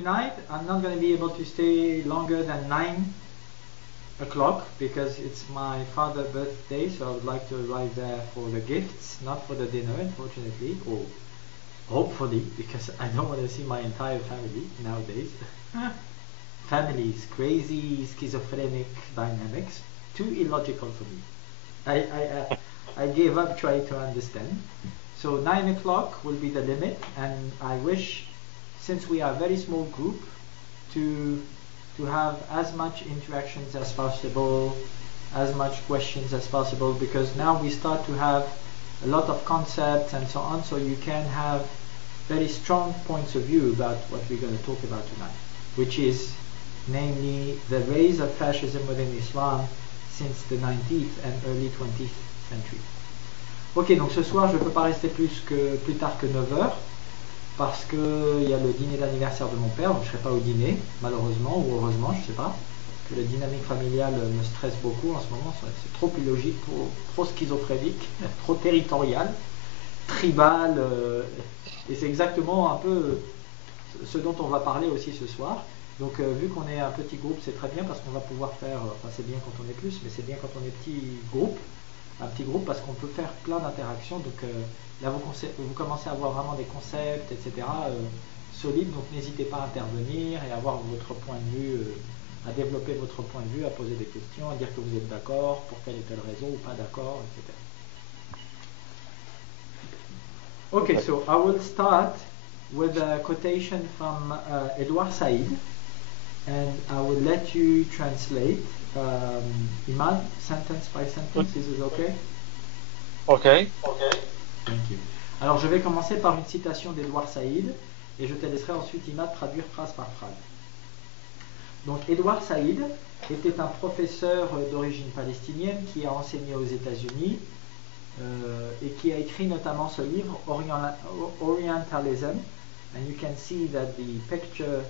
tonight I'm not going to be able to stay longer than 9 o'clock because it's my father's birthday, so I would like to arrive there for the gifts, not for the dinner, unfortunately, or hopefully, because I don't want to see my entire family nowadays. Families, crazy, schizophrenic dynamics, too illogical for me. I gave up trying to understand. So 9 o'clock will be the limit, and I wish, since we are a very small group, to have as much interactions as possible, as much questions as possible, because now we start to have a lot of concepts and so on, so you can have very strong points of view about what we're going to talk about tonight, which is namely the rise of fascism within Islam since the 19th and early 20th century. Ok, donc ce soir je ne peux pas rester plus tard que 9 heures parce qu'il y a le dîner d'anniversaire de mon père, donc je ne serai pas au dîner, malheureusement ou heureusement, je ne sais pas, que la dynamique familiale me stresse beaucoup en ce moment, c'est trop illogique, trop schizophrénique, trop territorial, tribal, et c'est exactement un peu ce dont on va parler aussi ce soir. Donc vu qu'on est un petit groupe, c'est très bien parce qu'on va pouvoir faire, enfin c'est bien quand on est plus, mais c'est bien quand on est un petit groupe parce qu'on peut faire plein d'interactions. Donc là vous commencez à avoir vraiment des concepts, etc. Solides, donc n'hésitez pas à intervenir et à avoir votre point de vue, à développer votre point de vue, à poser des questions, à dire que vous êtes d'accord pour telle et telle raison ou pas d'accord, etc. Okay, so I will start with a quotation from Edouard Said, and I will let you translate. Imad, sentence by sentence, is it okay? Okay. Thank you. Alors je vais commencer par une citation d'Edouard Said, et je te laisserai ensuite, Imad, traduire phrase par phrase. Donc Edouard Said était un professeur d'origine palestinienne qui a enseigné aux États-Unis et qui a écrit notamment ce livre Orientalism, and you can see that the picture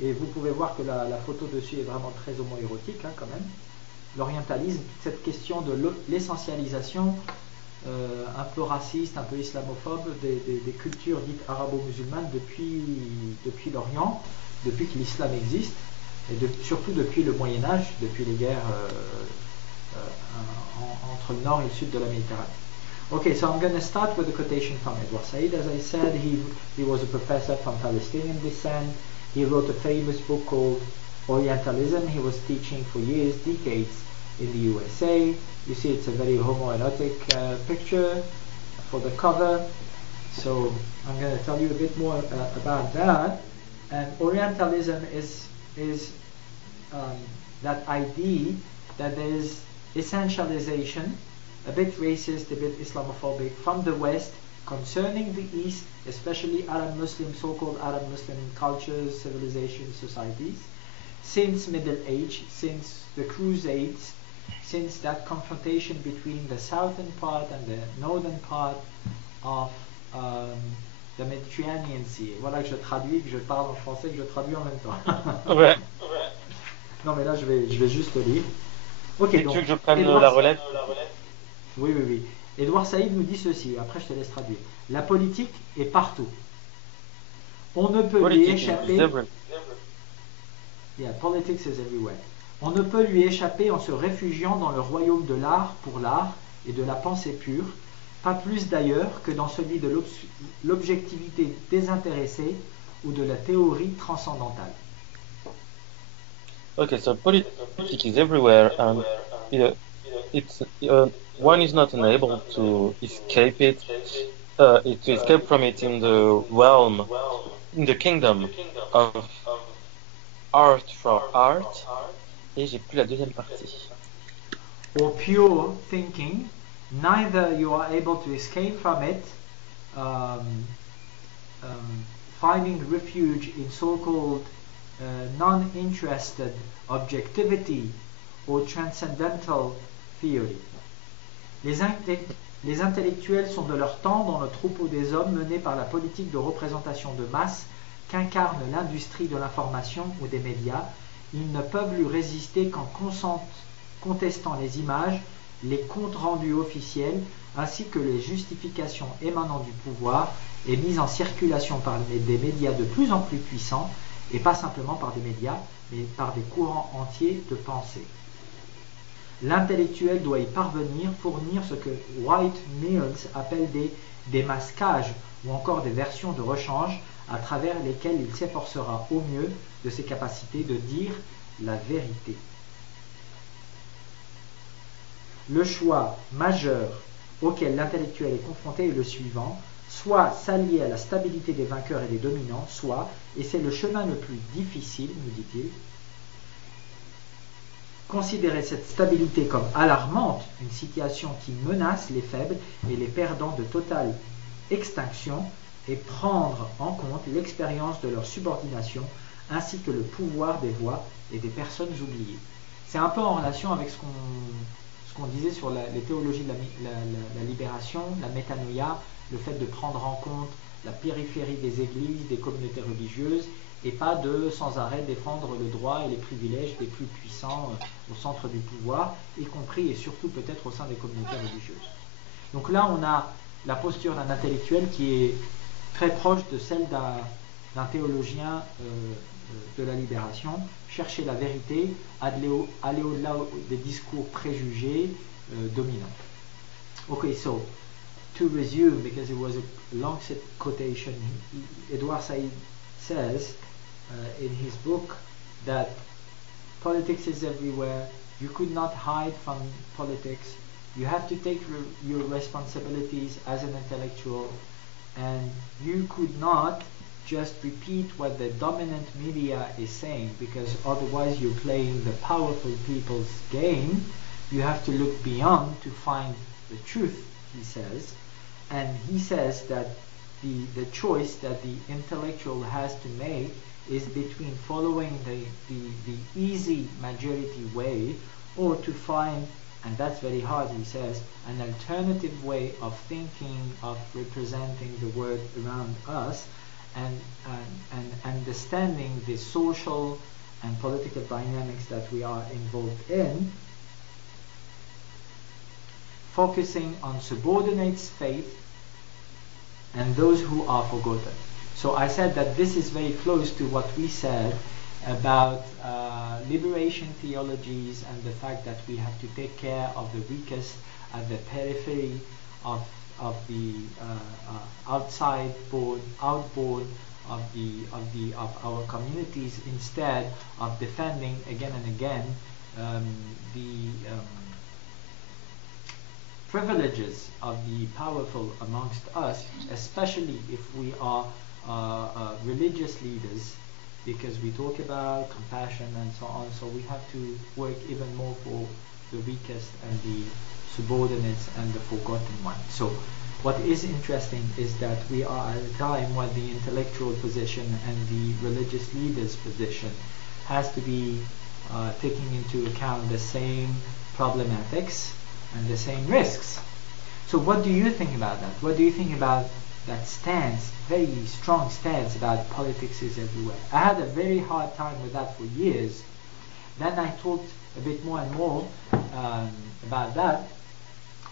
et vous pouvez voir que la photo dessus est vraiment très homo-érotique, hein, quand même. L'orientalisme, cette question de l'essentialisation un peu raciste, un peu islamophobe des cultures dites arabo-musulmanes depuis l'Orient, depuis que l'islam existe, et surtout depuis le Moyen-Âge, depuis les guerres entre le nord et le sud de la Méditerranée. Okay, so I'm going to start with a quotation from Edouard Said. As I said, he was a professor from Palestinian descent. He wrote a famous book called Orientalism. He was teaching for years, decades in the USA. You see it's a very homoerotic picture for the cover. So I'm going to tell you a bit more about that. And Orientalism is that idea that there is essentialization, a bit racist, a bit Islamophobic, from the West concerning the East, especially Arab Muslim, so-called Arab Muslim cultures, civilizations, societies, since Middle Age, since the Crusades, since that confrontation between the southern part and the northern part of the Mediterranean Sea. Voilà que je traduis, que je parle en français, que je traduis en même temps. Ouais. Non mais là je vais juste le lire. Ok, tu donc, veux que je prenne la relève? Oui. Edouard Said nous dit ceci, après je te laisse traduire. La politique est partout. On ne peut lui échapper. Yeah, politics is everywhere. On ne peut lui échapper en se réfugiant dans le royaume de l'art pour l'art et de la pensée pure, pas plus d'ailleurs que dans celui de l'objectivité désintéressée ou de la théorie transcendantale. Okay, so politics is everywhere, and one is not unable to escape it, to escape from it in the realm, in the kingdom of art for art. Et j'ai plus la deuxième partie. Or pure thinking, neither you are able to escape from it, finding refuge in so-called non-interested objectivity or transcendental theory. Les intellectuels sont de leur temps dans le troupeau des hommes menés par la politique de représentation de masse qu'incarne l'industrie de l'information ou des médias. Ils ne peuvent lui résister qu'en contestant les images les comptes rendus officiels ainsi que les justifications émanant du pouvoir est mise en circulation par des médias de plus en plus puissants, et pas simplement par des médias, mais par des courants entiers de pensée. L'intellectuel doit y parvenir, fournir ce que White Mills appelle des masquages ou encore des versions de rechange à travers lesquelles il s'efforcera au mieux de ses capacités de dire la vérité. Le choix majeur auquel l'intellectuel est confronté est le suivant: soit s'allier à la stabilité des vainqueurs et des dominants, soit, et c'est le chemin le plus difficile, nous dit-il, considérer cette stabilité comme alarmante, une situation qui menace les faibles et les perdants de totale extinction, et prendre en compte l'expérience de leur subordination ainsi que le pouvoir des voix et des personnes oubliées. C'est un peu en relation avec ce qu'on disait sur les théologies de la libération, la métanoïa, le fait de prendre en compte la périphérie des églises, des communautés religieuses, et pas de sans arrêt défendre le droit et les privilèges des plus puissants au centre du pouvoir, y compris et surtout peut-être au sein des communautés religieuses. Donc là, on a la posture d'un intellectuel qui est très proche de celle d'un théologien de la libération, chercher la vérité, aller au-delà des discours préjugés dominants. Okay, so to resume, because it was a long quotation, Edouard Said says in his book that politics is everywhere. You could not hide from politics. You have to take your responsibilities as an intellectual, and you could not just repeat what the dominant media is saying, because otherwise you're playing the powerful people's game. You have to look beyond to find the truth, he says. And he says that the choice that the intellectual has to make is between following the easy majority way, or to find, and that's very hard, he says, an alternative way of thinking, of representing the world around us, and understanding the social and political dynamics that we are involved in, focusing on subordinates' faith and those who are forgotten. So I said that this is very close to what we said about liberation theologies and the fact that we have to take care of the weakest at the periphery of the outborn of our communities, instead of defending again and again the privileges of the powerful amongst us, especially if we are religious leaders, because we talk about compassion and so on. So we have to work even more for the weakest and the subordinates and the forgotten ones. So what is interesting is that we are at a time when the intellectual position and the religious leaders' position has to be taking into account the same problematics and the same risks. So what do you think about that? What do you think about that stance, very strong stance about politics is everywhere? I had a very hard time with that for years. Then I talked a bit more and more about that,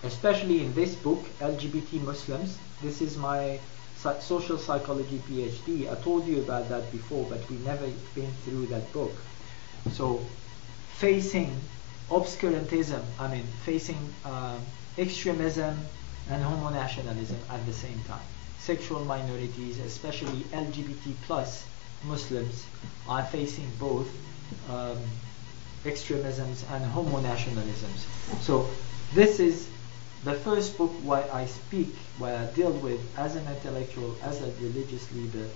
especially in this book, LGBT Muslims. This is my social psychology PhD. I told you about that before, but we never been through that book. So facing obscurantism, facing extremism and homonationalism at the same time. Sexual minorities, especially LGBT plus Muslims, are facing both extremisms and homonationalisms. So this is the first book where I speak, where I deal with, as an intellectual, as a religious leader,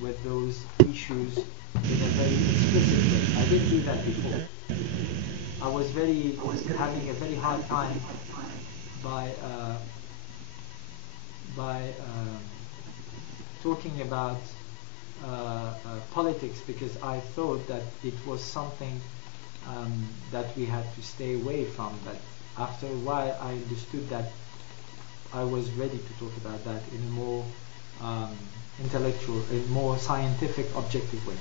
with those issues in a very explicit way. I didn't do that before. I was having a very hard time by talking about politics, because I thought that it was something that we had to stay away from. But after a while, I understood that I was ready to talk about that in a more intellectual, a more scientific, objective way.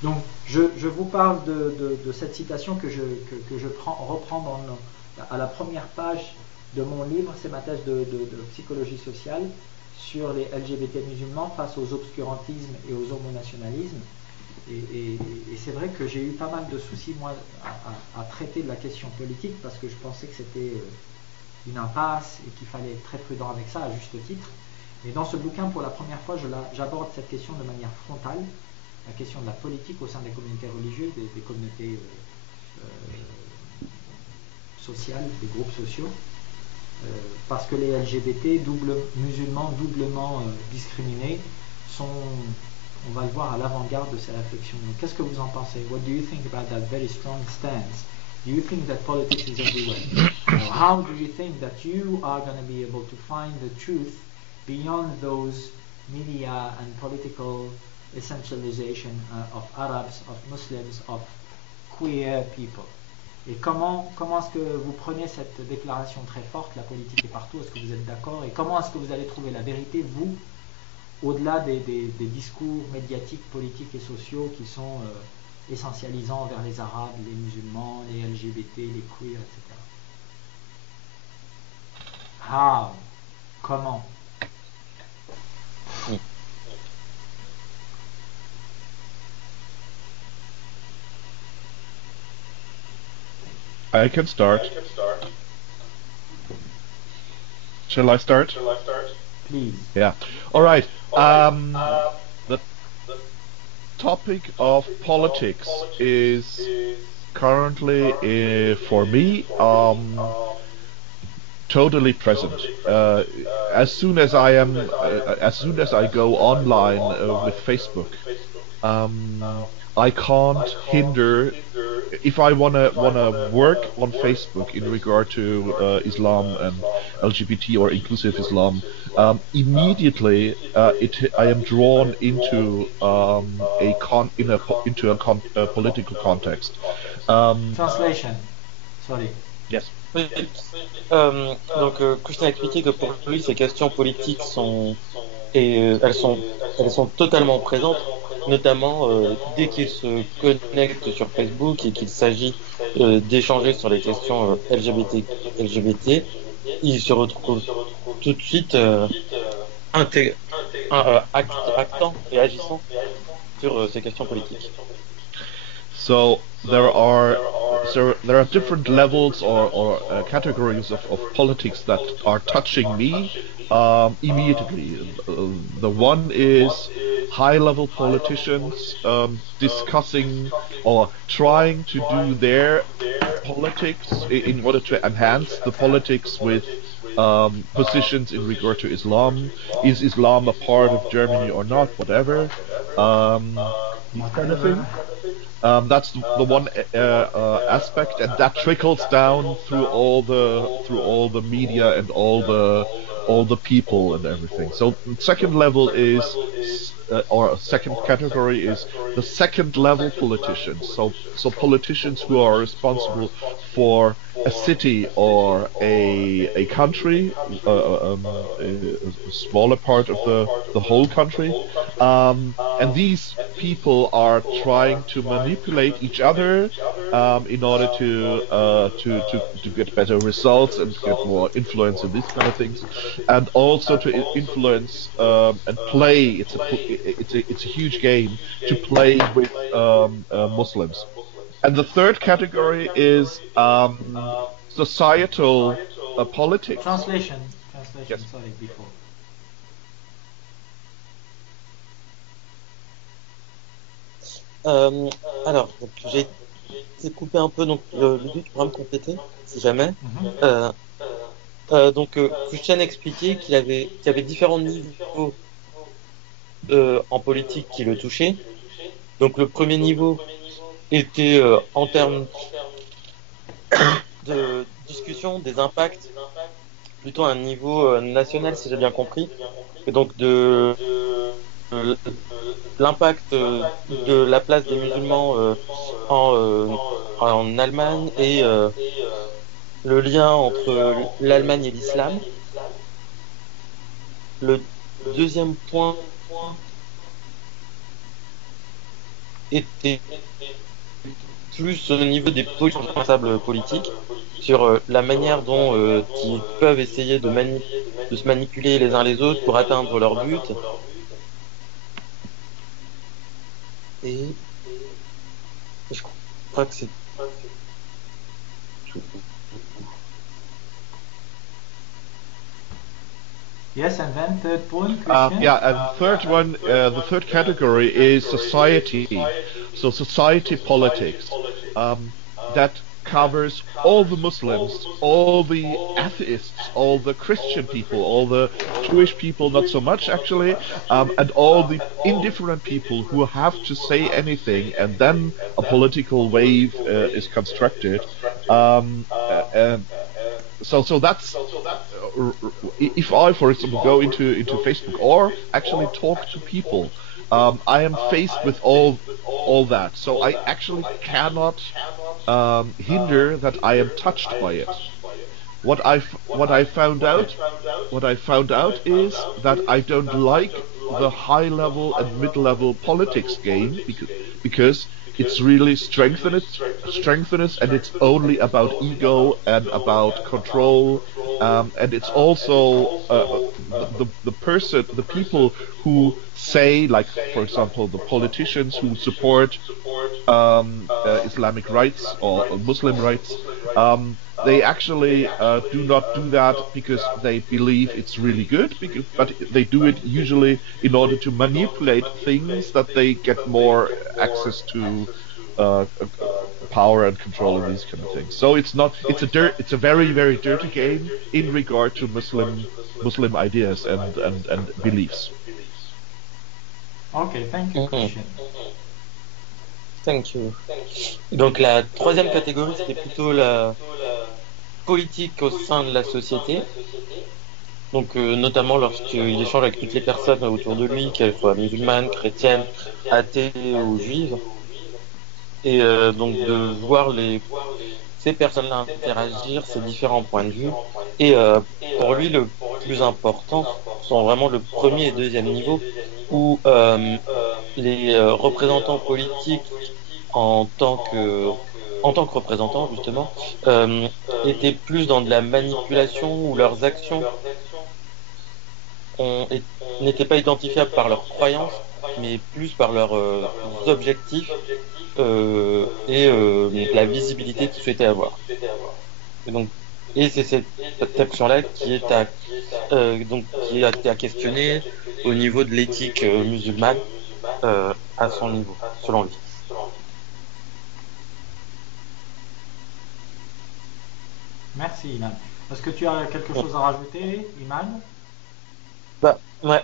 Donc, je vous parle de cette citation que je reprends à la première page de mon livre, c'est ma thèse de psychologie sociale sur les LGBT musulmans face aux obscurantismes et aux homonationalismes. Et c'est vrai que j'ai eu pas mal de soucis, moi, à traiter de la question politique, parce que je pensais que c'était une impasse et qu'il fallait être très prudent avec ça, à juste titre. Mais dans ce bouquin, pour la première fois, j'aborde cette question de manière frontale, la question de la politique au sein des communautés religieuses, des communautés sociales, des groupes sociaux, parce que les LGBT, musulmans doublement discriminés, sont, on va le voir, à l'avant-garde de ces réflexions. Qu'est-ce que vous en pensez? What do you think about that very strong stance? Do you think that politics is everywhere? How do you think that you are going to be able to find the truth beyond those media and political essentialization of Arabs, of Muslims, of queer people? Et comment est-ce que vous prenez cette déclaration très forte, la politique est partout, est-ce que vous êtes d'accord? Et comment est-ce que vous allez trouver la vérité, vous, au-delà des discours médiatiques, politiques et sociaux qui sont essentialisants envers les Arabes, les musulmans, les LGBT, les queers, etc. How? Comment? I can start. Shall I start? Please. Yeah. All right. The topic of politics is currently, for me, totally present. As soon as I go online with Facebook, I can't hinder. If I wanna work on Facebook in regard to Islam and LGBT or inclusive Islam, immediately I am drawn into a political context. Translation. Sorry. Yes. Oui. Donc, Christian a expliqué que pour lui, ces questions politiques elles sont totalement présentes, notamment dès qu'il se connecte sur Facebook et qu'il s'agit d'échanger sur les questions LGBT, il se retrouve tout de suite actant et agissant sur ces questions politiques. So there are different levels or categories of politics that are touching me immediately. The one is high-level politicians discussing or trying to do their politics in order to enhance the politics with positions in regard to Islam. Is Islam a part of Germany or not? Whatever. These kind of things. That's the one aspect, and that trickles down through all the media and all the people and everything. So second level is, or second category is the second level politicians. So politicians who are responsible for a city or a country, a smaller part of the whole country, and these people are trying to manipulate each other in order to get better results and get more influence in these kind of things, and also to influence and play. It's a huge game to play with Muslims. And the third category is societal politics. Translation. Yes. Sorry, before. Alors, donc, j'ai été coupé un peu, donc le but, tu pourras me compléter, si jamais. Donc, Christian expliquait qu'il y avait différents niveaux en politique qui le touchaient. Donc, le premier niveau était en termes de discussion des impacts, plutôt à un niveau national, si j'ai bien compris, et donc de l'impact de la place des musulmans en Allemagne et le lien entre l'Allemagne et l'islam. Le deuxième point était plus au niveau des responsables politiques, sur la manière dont ils peuvent essayer de se manipuler les uns les autres pour atteindre leur but. Et je crois que c'est tout. Yes, and then third point, Christian? Yeah, and third one, the third category is society. So society politics. That covers all the Muslims, all the atheists, all the Christian people, all the Jewish people, not so much actually, and all the indifferent people who have to say anything, and then a political wave is constructed. So that's if I, for example, go into Facebook or actually talk to people, I am faced with all that. So I actually cannot hinder that I am touched by it. What I found out is that I don't like the high level and mid level politics game because it's really strengthened, and it's only about ego and about control, and it's also the people who say, like for example, the politicians who support Islamic rights or Muslim rights. They actually do not do that because they believe it's really good, but they do it usually in order to manipulate things that they get more access to power and control and these kind of things. So it's a very, very dirty game in regard to Muslim ideas and beliefs. Okay, thank you, Christian. Thank you. Donc la troisième catégorie, c'était plutôt la politique au sein de la société. Donc notamment lorsqu'il échange avec toutes les personnes autour de lui, qu'elles soient musulmanes, chrétiennes, athées ou juives. Et donc de voir ces personnes-là interagir, ces différents points de vue. Et pour lui, le plus important sont vraiment le premier et deuxième niveau, où les représentants politiques en tant que représentants justement étaient plus dans de la manipulation, où leurs actions n'étaient pas identifiables par leurs croyances, mais plus par leurs objectifs et la visibilité qu'ils souhaitaient avoir. Et c'est cette action-là qui est à questionner au niveau de l'éthique musulmane à son niveau, selon lui. Merci, Iman. Est-ce que tu as quelque chose à rajouter, Iman? Ouais.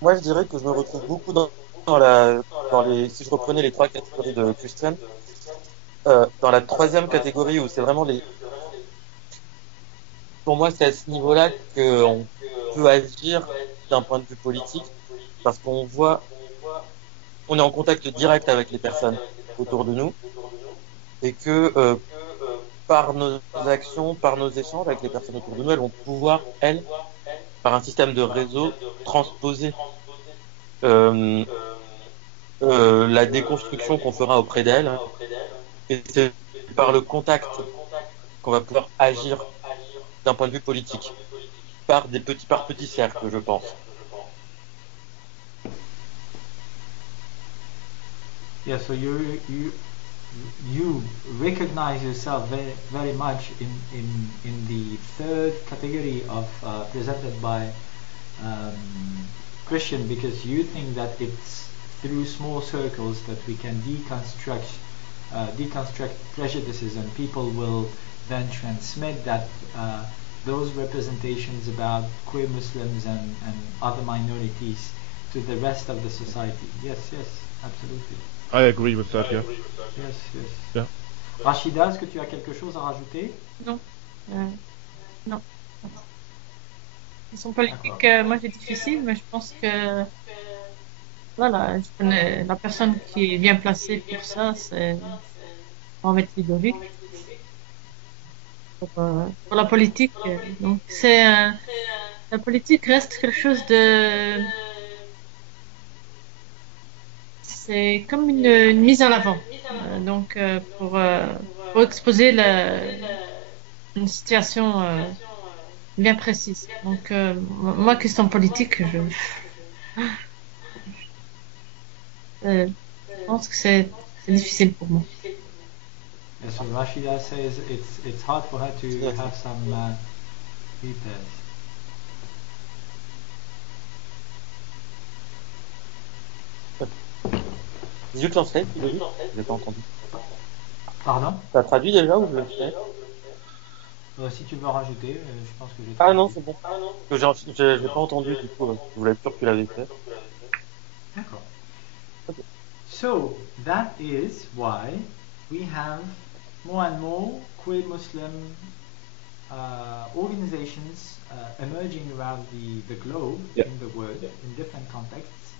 Moi, je dirais que je me retrouve beaucoup si je reprenais les trois catégories de Christian, dans la troisième catégorie où c'est vraiment pour moi, c'est à ce niveau-là qu'on peut agir d'un point de vue politique, parce qu'on on est en contact direct avec les personnes autour de nous, et que par nos actions, par nos échanges avec les personnes autour de nous, elles vont pouvoir, par un système de réseau, transposer la déconstruction qu'on fera auprès d'elles, et c'est par le contact qu'on va pouvoir agir d'un point de vue politique, par petits cercles, je pense. Yeah, so you recognize yourself very, very much in the third category of presented by Christian, because you think that it's through small circles that we can deconstruct prejudices, and people will then transmit that those representations about queer Muslims and other minorities to the rest of the society. Yes, absolutely. I agree with that, yeah. Yes. Yeah. Rachida, est-ce que tu as quelque chose à rajouter? Non. Non. Ils sont politiques, moi c'est difficile, mais je pense que voilà, la personne qui est bien placée pour ça, c'est Mohamed Ludovic. Pour la politique, donc la politique reste quelque chose de c'est comme une mise en avant. Donc, pour exposer une situation bien précise. Donc, moi, question politique, je pense que c'est difficile pour moi. Yeah, so Rashida says it's hard for her to Yes. have some repairs. Did you translate? J'ai pas entendu. Pardon? T'as traduit déjà ou je le fais? Si tu veux rajouter, je pense que j'ai Ah traduit. non, c'est bon. Parce que j'ai pas entendu du coup. Je voulais être sûr que tu l'avais fait. D'accord. Okay. So that is why we have more and more queer Muslim organizations emerging around the globe, Yeah. in the world, in different contexts,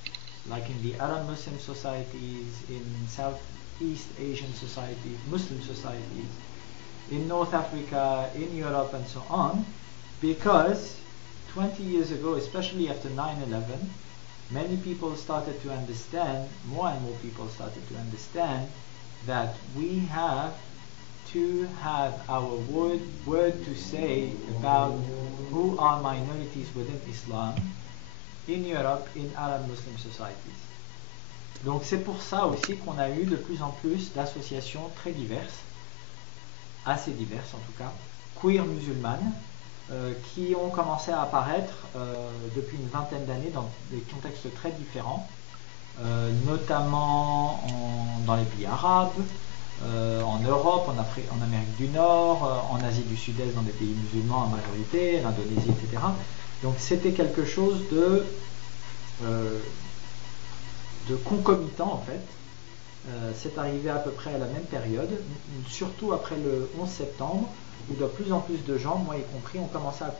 like in the Arab Muslim societies, in Southeast Asian societies, Muslim societies, in North Africa, in Europe, and so on, because 20 years ago, especially after 9/11, many people started to understand, more and more people started to understand, that we have to have our word to say about who are minorities within Islam in Europe, in Arab Muslim societies. Donc c'est pour ça aussi qu'on a eu de plus en plus d'associations très diverses, assez diverses en tout cas, queer musulmanes, qui ont commencé à apparaître depuis une vingtaine d'années dans des contextes très différents, notamment dans les pays arabes, en Europe, en Amérique du Nord, en Asie du Sud-Est, dans des pays musulmans en majorité, l'Indonésie, etc. Donc c'était quelque chose de concomitant en fait. C'est arrivé à peu près à la même période, surtout après le 11 septembre, où de plus en plus de gens, moi y compris, ont commencé à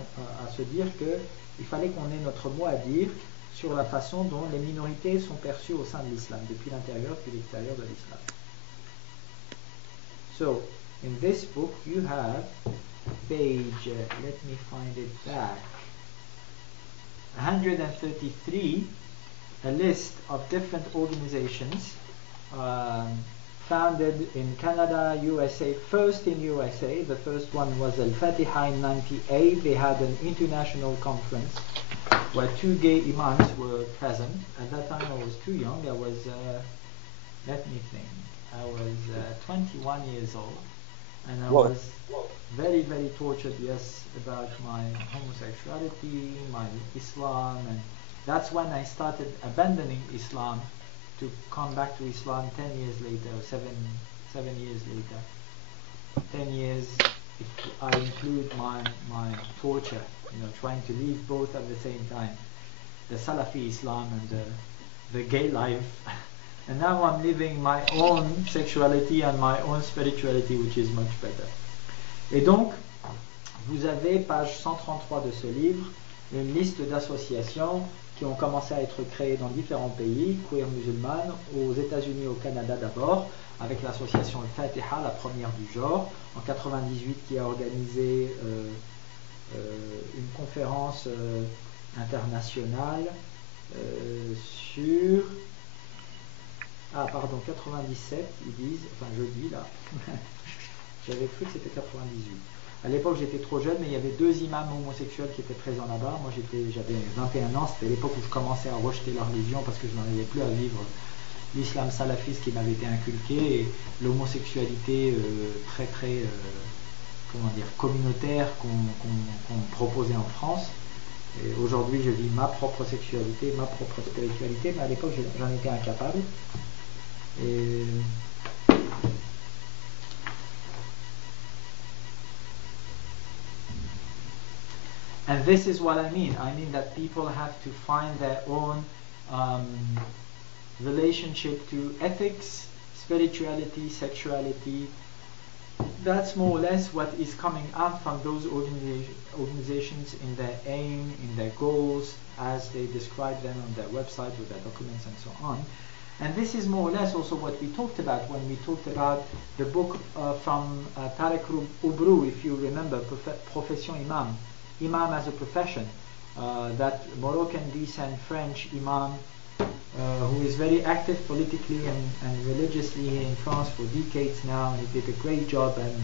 se dire qu'il fallait qu'on ait notre mot à dire sur la façon dont les minorités sont perçues au sein de l'islam, depuis l'intérieur puis l'extérieur de l'islam. So, in this book you have page, let me find it back, 133, a list of different organizations founded in Canada, USA, first in USA. The first one was Al-Fatiha in 98. They had an international conference where 2 gay imams were present. At that time I was too young. I was, let me think, I was 21 years old. And I was very, very tortured, yes, about my homosexuality, my Islam, and that's when I started abandoning Islam to come back to Islam 10 years later, 7 years later. 10 years if I include my torture, trying to live both at the same time, the Salafi Islam and the gay life. And now I'm living my own sexuality and my own spirituality, which is much better. Et donc, vous avez, page 133 de ce livre, une liste d'associations qui ont commencé à être créées dans différents pays, queer musulmanes, aux États-Unis, au Canada d'abord, avec l'association Al-Fatiha, la première du genre, en 98, qui a organisé une conférence internationale sur... Ah, pardon, 97, ils disent, enfin je dis là, j'avais cru que c'était 98. À l'époque j'étais trop jeune, mais il y avait 2 imams homosexuels qui étaient présents là-bas. Moi j'avais 21 ans, c'était l'époque où je commençais à rejeter la religion parce que je n'arrivais plus à vivre l'islam salafiste qui m'avait été inculqué et l'homosexualité très très, comment dire, communautaire qu'on proposait en France. Et aujourd'hui je vis ma propre sexualité, ma propre spiritualité, mais à l'époque j'en étais incapable. Et and this is what I mean. I mean that people have to find their own relationship to ethics, spirituality, sexuality. That's more or less what is coming out from those organizations in their aim, in their goals, as they describe them on their website with their documents and so on. And this is more or less also what we talked about when we talked about the book from Tarek Ubru, if you remember, Profession Imam, Imam as a Profession, that Moroccan descent French Imam who is very active politically and religiously in France for decades now. He did a great job, and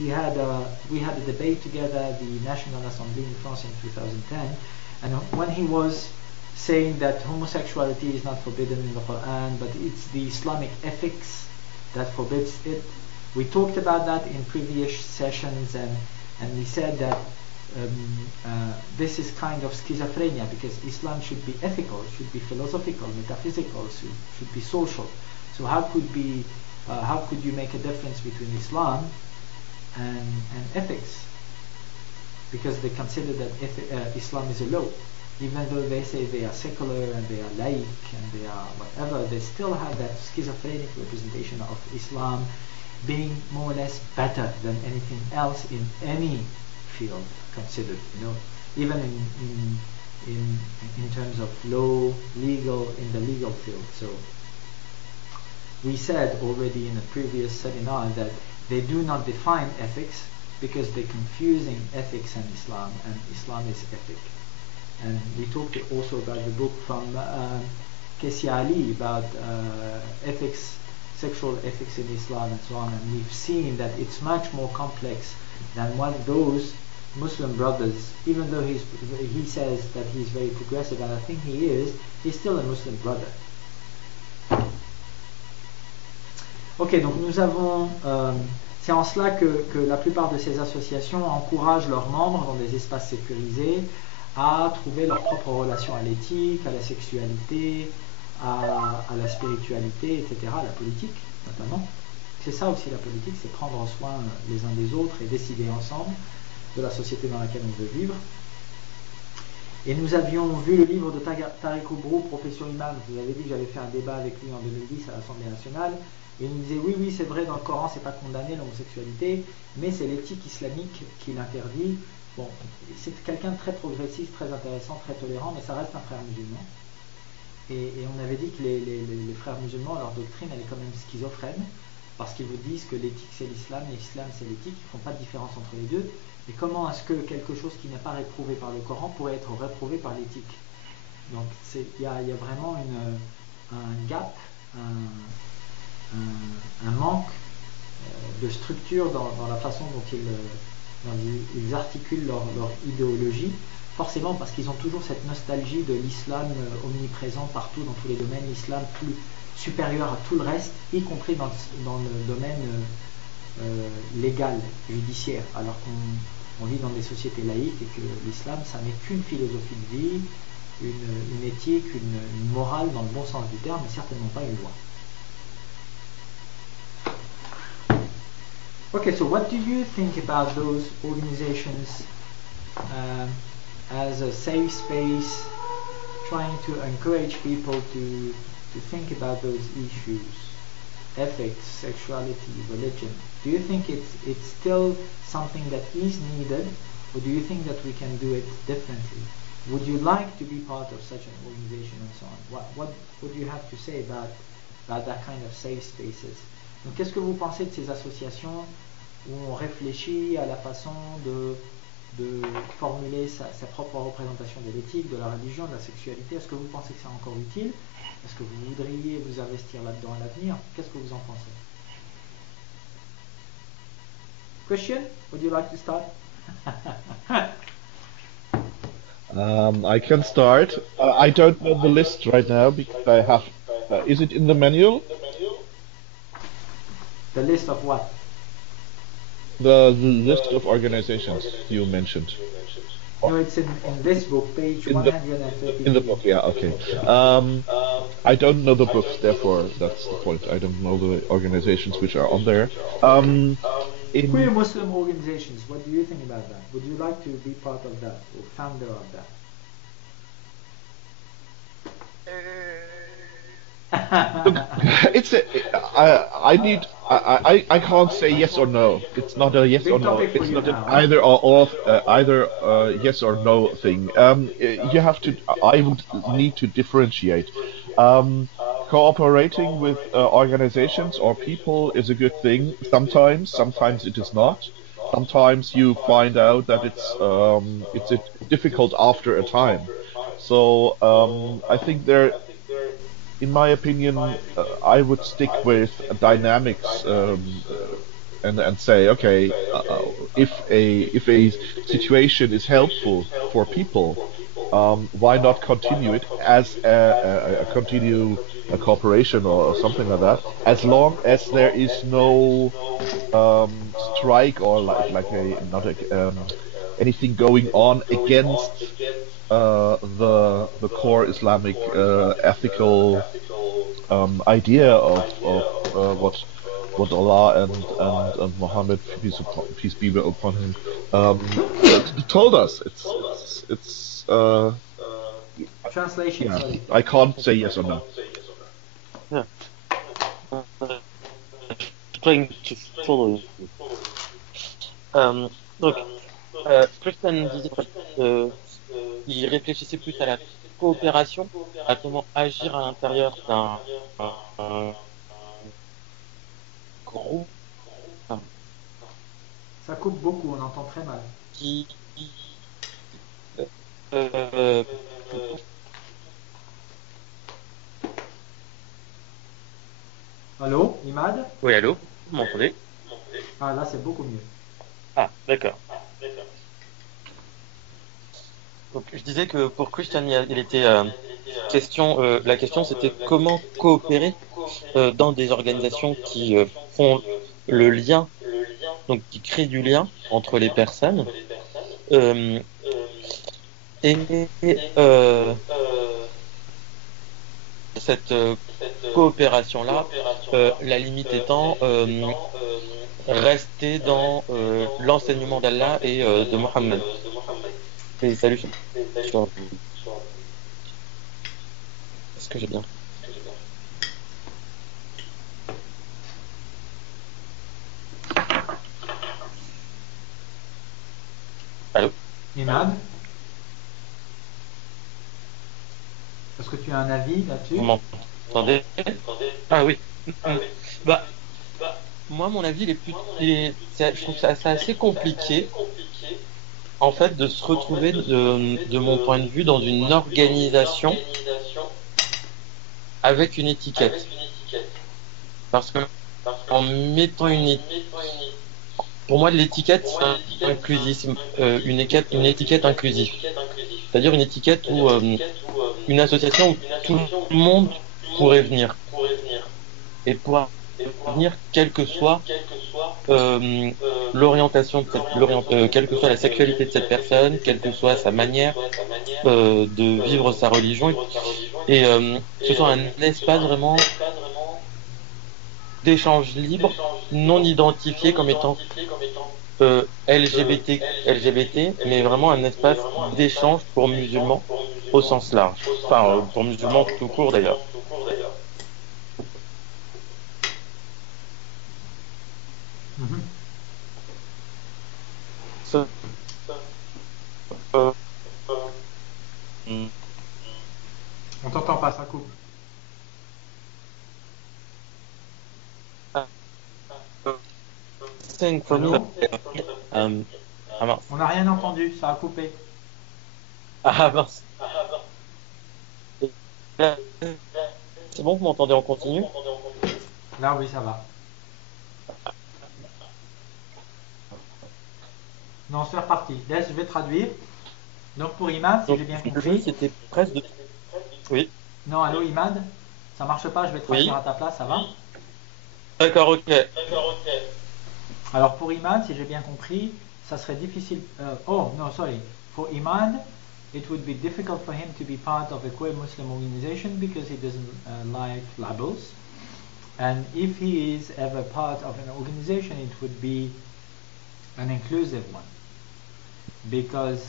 we had a debate together, the National Assembly in France in 2010, and when he was saying that homosexuality is not forbidden in the Quran, but it's the Islamic ethics that forbids it. We talked about that in previous sessions, and we said that this is kind of schizophrenia, because Islam should be ethical, should be philosophical, metaphysical, should be social. So how could you make a difference between Islam and ethics? Because they consider that Islam is a law. Even though they say they are secular and they are laïc and they are whatever, they still have that schizophrenic representation of Islam being more or less better than anything else in any field considered, even in terms of law, legal, in the legal field. So we said already in a previous seminar that they do not define ethics, because they're confusing ethics and Islam is ethic. And we talked also about the book from Kessi Ali about ethics, sexual ethics in Islam and so on, and we've seen that it's much more complex than what those Muslim brothers, even though he says that he's very progressive, and I think he is, he's still a Muslim brother. Ok, donc nous avons... c'est en cela que la plupart de ces associations encouragent leurs membres dans des espaces sécurisés à trouver leur propre relation à l'éthique, à la sexualité, à la spiritualité, etc., à la politique notamment. C'est ça aussi la politique, c'est prendre soin les uns des autres et décider ensemble de la société dans laquelle on veut vivre. Et nous avions vu le livre de Tariq Oubrou, Profession Imam. Je vous avais dit que j'avais fait un débat avec lui en 2010 à l'Assemblée nationale. Et il nous disait oui, c'est vrai, dans le Coran, c'est pas condamné l'homosexualité, mais c'est l'éthique islamique qui l'interdit. Bon, c'est quelqu'un de très progressiste, très intéressant, très tolérant, mais ça reste un frère musulman. Et on avait dit que les frères musulmans, leur doctrine, elle est quand même schizophrène, parce qu'ils vous disent que l'éthique c'est l'islam, l'islam c'est l'éthique, ils ne font pas de différence entre les deux. Et comment est-ce que quelque chose qui n'est pas réprouvé par le Coran pourrait être réprouvé par l'éthique? Donc il y a vraiment un gap, un manque de structure dans la façon dont ils articulent leur idéologie, forcément parce qu'ils ont toujours cette nostalgie de l'islam omniprésent partout dans tous les domaines, l'islam plus supérieur à tout le reste, y compris dans le domaine légal, judiciaire, alors qu'on vit dans des sociétés laïques et que l'islam ça n'est qu'une philosophie de vie, une éthique, une morale dans le bon sens du terme, mais certainement pas une loi. Okay, so what do you think about those organizations as a safe space, trying to encourage people to think about those issues, ethics, sexuality, religion? Do you think it's still something that is needed, or do you think that we can do it differently? Would you like to be part of such an organization and so on? What would you have to say about that kind of safe spaces? Donc, qu'est-ce que vous pensez de ces associations où on réfléchit à la façon de formuler sa propre représentation de l'éthique, de la religion, de la sexualité? Est-ce que vous pensez que c'est encore utile? Est-ce que vous voudriez vous investir là-dedans à l'avenir? Qu'est-ce que vous en pensez? Christian, would you like to start? I can start. I don't know the list right now because I have... is it in the manual? The list of what? The list of organizations you mentioned. No, it's in this book, page 130. In the book, yeah, okay. I don't know the books, therefore that's the point. I don't know the organizations which are on there. Queer Muslim organizations, what do you think about that? Would you like to be part of that, or founder of that? It's I can't say yes or no. It's not a yes or no. It's not an either or yes or no thing. You have to. I would need to differentiate. Cooperating with organizations or people is a good thing. Sometimes it is not. Sometimes you find out that it's difficult after a time. So I think in my opinion, I would stick with dynamics and say, okay, if a situation is helpful for people, why not continue it as a cooperation or something like that, as long as there is no strike or anything going on against the core Islamic ethical idea of what Allah and Muhammad, peace be upon him, told us. It's Translation, yeah, sorry. I can't say yes or no. Yeah. Trying to follow you. Donc, Christian disait il réfléchissait plus à la coopération, à comment agir à l'intérieur d'un groupe Ça coupe beaucoup, on entend très mal. qui Allô, Imad? Oui, allô, vous m'entendez? Ah, là, c'est beaucoup mieux. Ah, d'accord. Donc, je disais que pour Christian, il était la question c'était comment coopérer dans des organisations qui font le lien, donc qui créent du lien entre les personnes, et cette coopération-là, la limite étant rester dans l'enseignement d'Allah et de Mohammed. Et salut. Est-ce que j'ai bien? Allô? Imad? Est-ce que tu as un avis là-dessus? Vous m'entendez? Ah oui. Bah, moi, mon avis, je trouve ça assez compliqué, en fait, de se retrouver, de mon point de vue, dans une organisation avec une étiquette. Parce que, en mettant pour moi, l'étiquette, c'est inclusif, une étiquette inclusive. C'est-à-dire une étiquette où, une association où tout le monde pourrait venir. Et pourra venir quelle que soit l'orientation quelle que soit la sexualité de cette personne, quelle que soit sa manière de vivre sa religion, et que ce soit un espace vraiment d'échange libre, non identifié comme étant LGBT, mais vraiment un espace d'échange pour musulmans au sens large. Enfin, pour musulmans tout court d'ailleurs. On t'entend pas, ça coupe. For me, On n'a rien entendu, ça a coupé. Ah mince. C'est bon, vous m'entendez en continu? Là, oui, ça va. Non, c'est reparti. Laisse, je vais traduire. Donc pour Imad, si j'ai bien compris. C'était presque de... Oui. Non, allô Imad? Ça marche pas, je vais traduire à ta place, ça va? D'accord, ok. Alors pour Imad, si j'ai bien compris, ça serait difficile. Oh, no, sorry. For Imad, it would be difficult for him to be part of a queer Muslim organization because he doesn't like labels. And if he is ever part of an organization, it would be an inclusive one. Because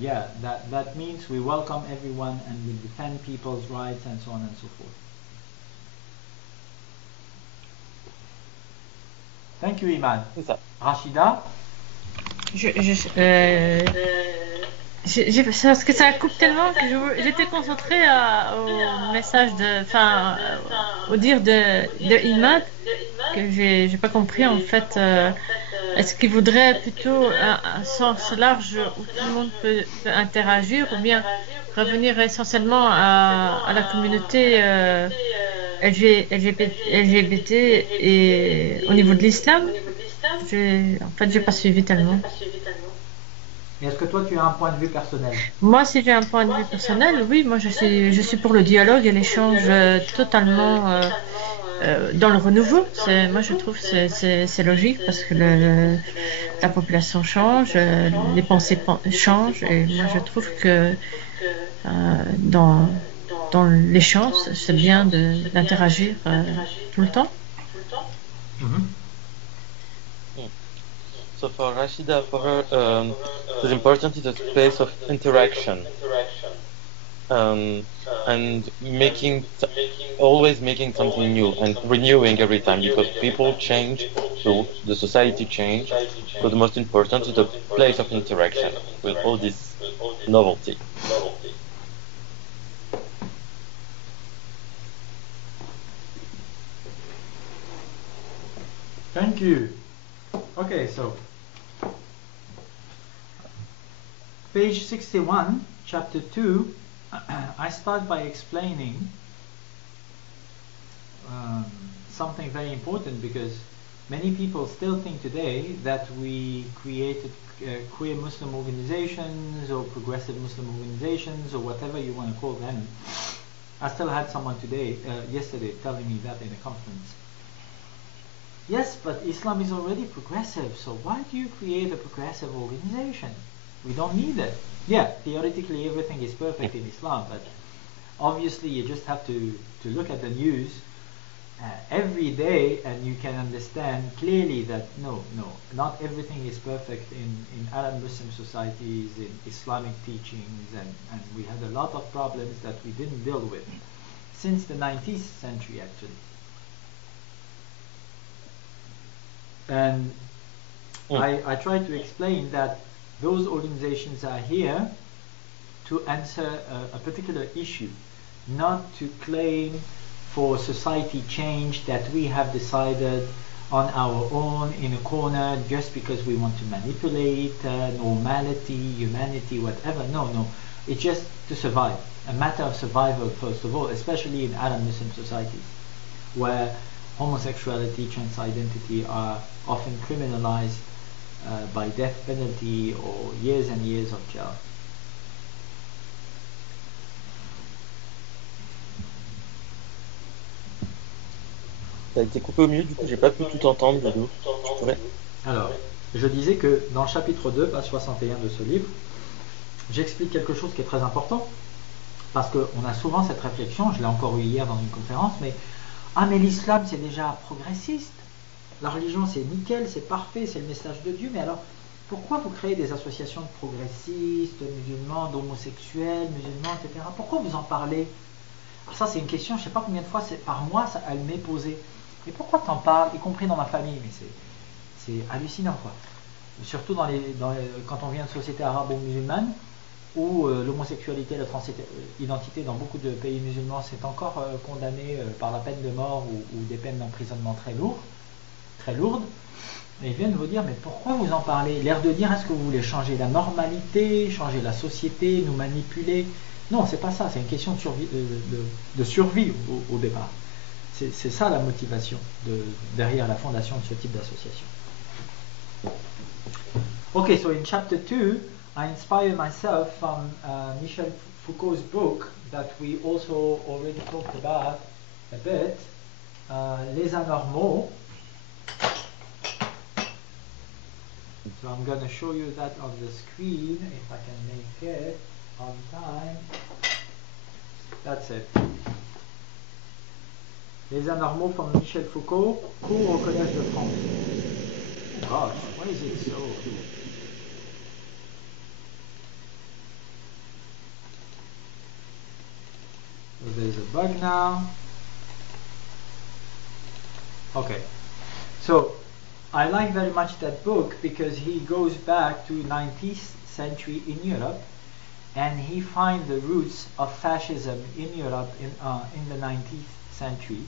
yeah, that means we welcome everyone and we defend people's rights and so on and so forth. Thank you, Iman. C'est ça. Rachida? Parce que ça coupe tellement que j'étais concentrée au message au dire de Imad que j'ai pas compris en fait est-ce qu'il voudrait plutôt un sens large où tout le monde peut interagir, ou bien revenir essentiellement à la communauté LGBT et au niveau de l'islam? En fait, j'ai pas suivi tellement. Et est-ce que toi tu as un point de vue personnel? Moi, si j'ai un point de vue personnel, oui, moi je suis pour le dialogue et l'échange totalement dans le renouveau. Moi, je trouve que c'est logique parce que la population change, les pensées changent, et moi je trouve que dans l'échange, c'est bien d'interagir tout le temps. Mhm. So for Rashida, for her, the important is a space of interaction, and always making something new and renewing every time, because people change, so the society change. So the most important is the place of interaction with all this novelty. Thank you. Okay, so page 61, chapter 2, I start by explaining something very important, because many people still think today that we created queer Muslim organizations or progressive Muslim organizations or whatever you want to call them. I still had someone yesterday telling me that in a conference. Yes, but Islam is already progressive, so why do you create a progressive organization? We don't need it. Yeah, theoretically everything is perfect in Islam, but obviously you just have to look at the news every day, and you can understand clearly that no, not everything is perfect in Arab Muslim societies, in Islamic teachings, and we had a lot of problems that we didn't deal with since the 19th century actually. And I try to explain that those organizations are here to answer a particular issue, not to claim for society change that we have decided on our own in a corner just because we want to manipulate normality, humanity, whatever. No, it's just to survive, a matter of survival first of all, especially in Arab Muslim societies where homosexuality, trans identity are often criminalized by death penalty or years and years of jail. Ça a été coupé au milieu, du coup j'ai pas pu tout entendre, Doudou. Tu pourrais? Alors, je disais que dans le chapitre 2, page 61 de ce livre, j'explique quelque chose qui est très important, parce qu'on a souvent cette réflexion, je l'ai encore eu hier dans une conférence, mais l'islam c'est déjà progressiste, la religion c'est nickel, c'est parfait, c'est le message de Dieu, mais alors pourquoi vous créez des associations de progressistes, musulmans, d'homosexuels, musulmans, etc. Pourquoi vous en parlez? Alors ça c'est une question, je ne sais pas combien de fois par mois elle m'est posée. Et pourquoi t'en parles, y compris dans ma famille? Mais c'est hallucinant quoi. Surtout quand on vient de sociétés arabo-musulmanes, où l'homosexualité et la transidentité dans beaucoup de pays musulmans c'est encore condamné par la peine de mort ou des peines d'emprisonnement très lourdes. Et ils viennent vous dire, mais pourquoi vous en parlez? L'air de dire, est-ce que vous voulez changer la normalité, changer la société, nous manipuler? Non, c'est pas ça, c'est une question de survie au départ. C'est ça la motivation derrière la fondation de ce type d'association. Okay, so in chapter 2, I inspire myself from Michel Foucault's book that we also already talked about a bit, Les Anormaux. So I'm going to show you that on the screen, if I can make it on time. That's it. Les Anormaux from Michel Foucault, cours au Collège de France. Oh gosh, why is it so? So there's a bug now. Okay, so I like very much that book because he goes back to 19th century in Europe, and he finds the roots of fascism in Europe in the 19th century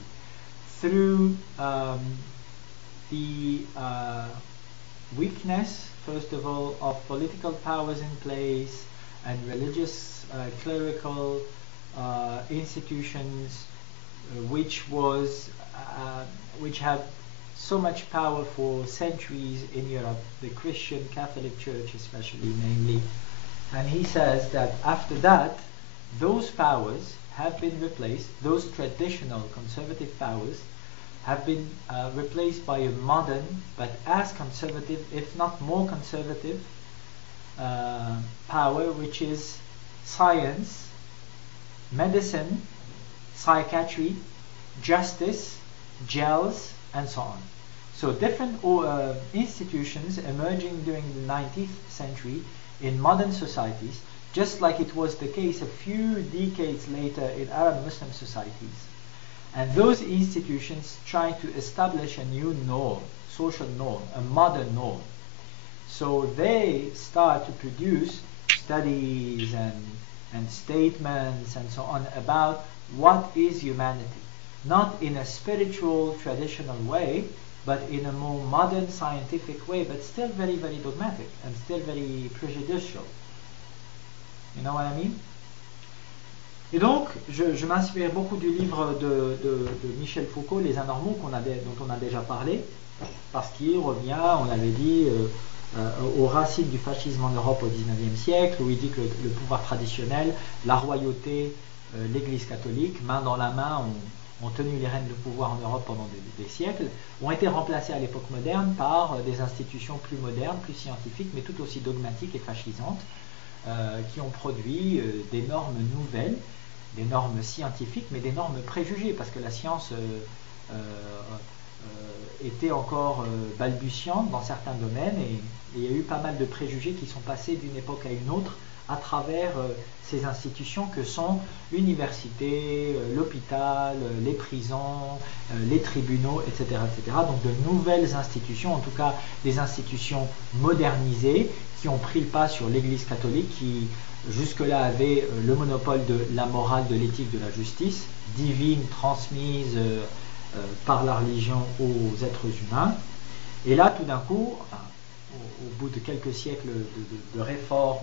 through the weakness, first of all, of political powers in place and religious clerical institutions which had so much power for centuries in Europe, the Christian Catholic Church especially, mainly. And he says that after that, those powers have been replaced, those traditional conservative powers have been replaced by a modern, but as conservative, if not more conservative, power, which is science, medicine, psychiatry, justice, jails, and so on. So different institutions emerging during the 19th century in modern societies, just like it was the case a few decades later in Arab Muslim societies. And those institutions try to establish a new norm, social norm, a modern norm. So they start to produce studies and statements and so on about what is humanity. Not in a spiritual, traditional way, but in a more modern, scientific way, but still very, very dogmatic and still very prejudicial. You know what I mean? Et donc, je m'inspire beaucoup du livre de Michel Foucault, Les Anormaux, dont on a déjà parlé, parce qu'il revient, on l'avait dit, aux racines du fascisme en Europe au XIXe siècle, où il dit que le pouvoir traditionnel, la royauté, l'Église catholique, main dans la main, ont tenu les rênes de pouvoir en Europe pendant des siècles, ont été remplacés à l'époque moderne par des institutions plus modernes, plus scientifiques, mais tout aussi dogmatiques et fascisantes, qui ont produit des normes nouvelles, des normes scientifiques, mais des normes préjugées, parce que la science était encore balbutiante dans certains domaines, et il y a eu pas mal de préjugés qui sont passés d'une époque à une autre à travers ces institutions que sont l'université, l'hôpital, les prisons, les tribunaux, etc., etc. Donc de nouvelles institutions, en tout cas des institutions modernisées, qui ont pris le pas sur l'Église catholique, qui jusque-là avait le monopole de la morale, de l'éthique, de la justice, divine, transmise par la religion aux êtres humains. Et là, tout d'un coup, enfin, au bout de quelques siècles de réformes,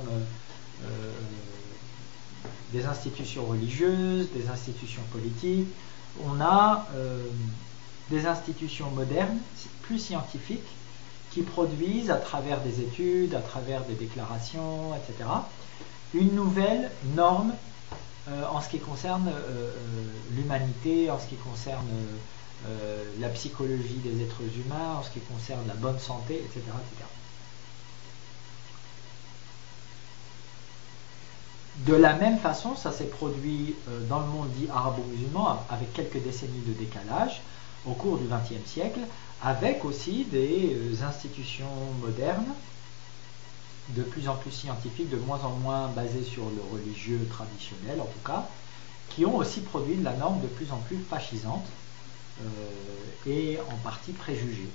des institutions religieuses, des institutions politiques, on a des institutions modernes, plus scientifiques, qui produisent à travers des études, à travers des déclarations, etc., une nouvelle norme en ce qui concerne l'humanité, en ce qui concerne la psychologie des êtres humains, en ce qui concerne la bonne santé, etc., etc. De la même façon, ça s'est produit dans le monde dit arabo-musulman, avec quelques décennies de décalage, au cours du XXe siècle, avec aussi des institutions modernes, de plus en plus scientifiques, de moins en moins basées sur le religieux traditionnel en tout cas, qui ont aussi produit de la norme de plus en plus fascisante et en partie préjugée.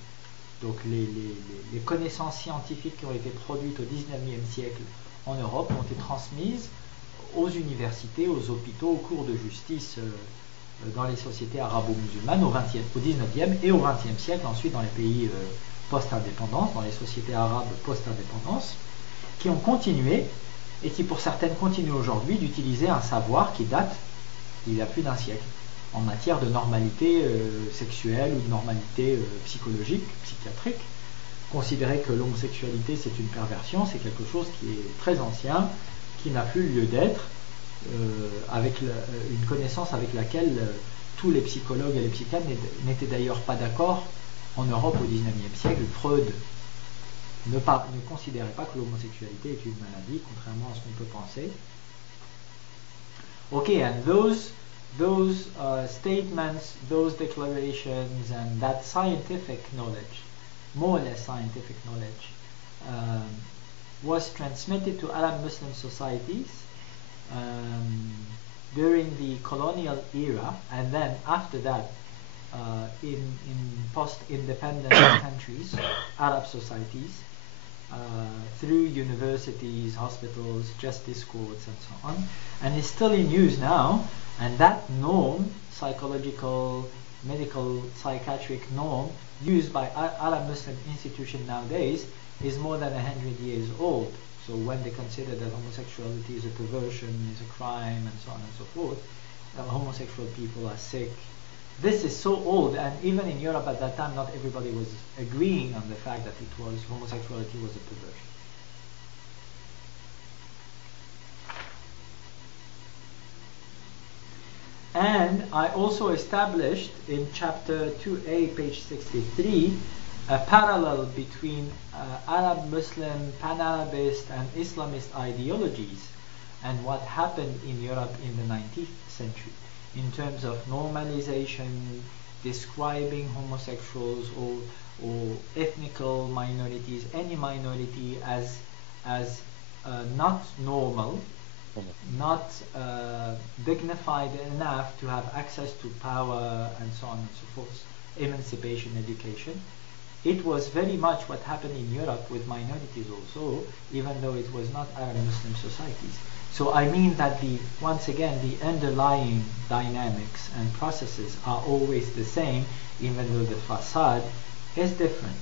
Donc les connaissances scientifiques qui ont été produites au XIXe siècle en Europe ont été transmises aux universités, aux hôpitaux, aux cours de justice dans les sociétés arabo-musulmanes au XIXe et au XXe siècle, ensuite dans les pays post-indépendance, dans les sociétés arabes post-indépendance, qui ont continué et qui pour certaines continuent aujourd'hui d'utiliser un savoir qui date il y a plus d'un siècle en matière de normalité sexuelle ou de normalité psychologique, psychiatrique. Considérer que l'homosexualité c'est une perversion, c'est quelque chose qui est très ancien, qui n'a plus lieu d'être, avec une connaissance avec laquelle tous les psychologues et les psychiatres n'étaient d'ailleurs pas d'accord en Europe au XIXe siècle. Freud ne considérait pas que l'homosexualité est une maladie, contrairement à ce qu'on peut penser. Okay, and those statements, those declarations, and that scientific knowledge, more or less scientific knowledge, was transmitted to Arab Muslim societies during the colonial era, and then after that in post-independent countries, Arab societies, through universities, hospitals, justice courts, and so on, and is still in use now. And that norm, psychological, medical, psychiatric norm used by Arab Muslim institutions nowadays is more than 100 years old. So when they consider that homosexuality is a perversion, is a crime, and so on and so forth, homosexual people are sick. This is so old, and even in Europe at that time, not everybody was agreeing on the fact that homosexuality was a perversion. And I also established in chapter 2a, page 63, a parallel between Arab, Muslim, Pan-Arabist and Islamist ideologies and what happened in Europe in the 19th century in terms of normalization, describing homosexuals or ethnical minorities, any minority as not normal, not dignified enough to have access to power and so on and so forth, emancipation, education. It was very much what happened in Europe with minorities also, even though it was not Arab Muslim societies. So I mean that once again, the underlying dynamics and processes are always the same, even though the facade is different.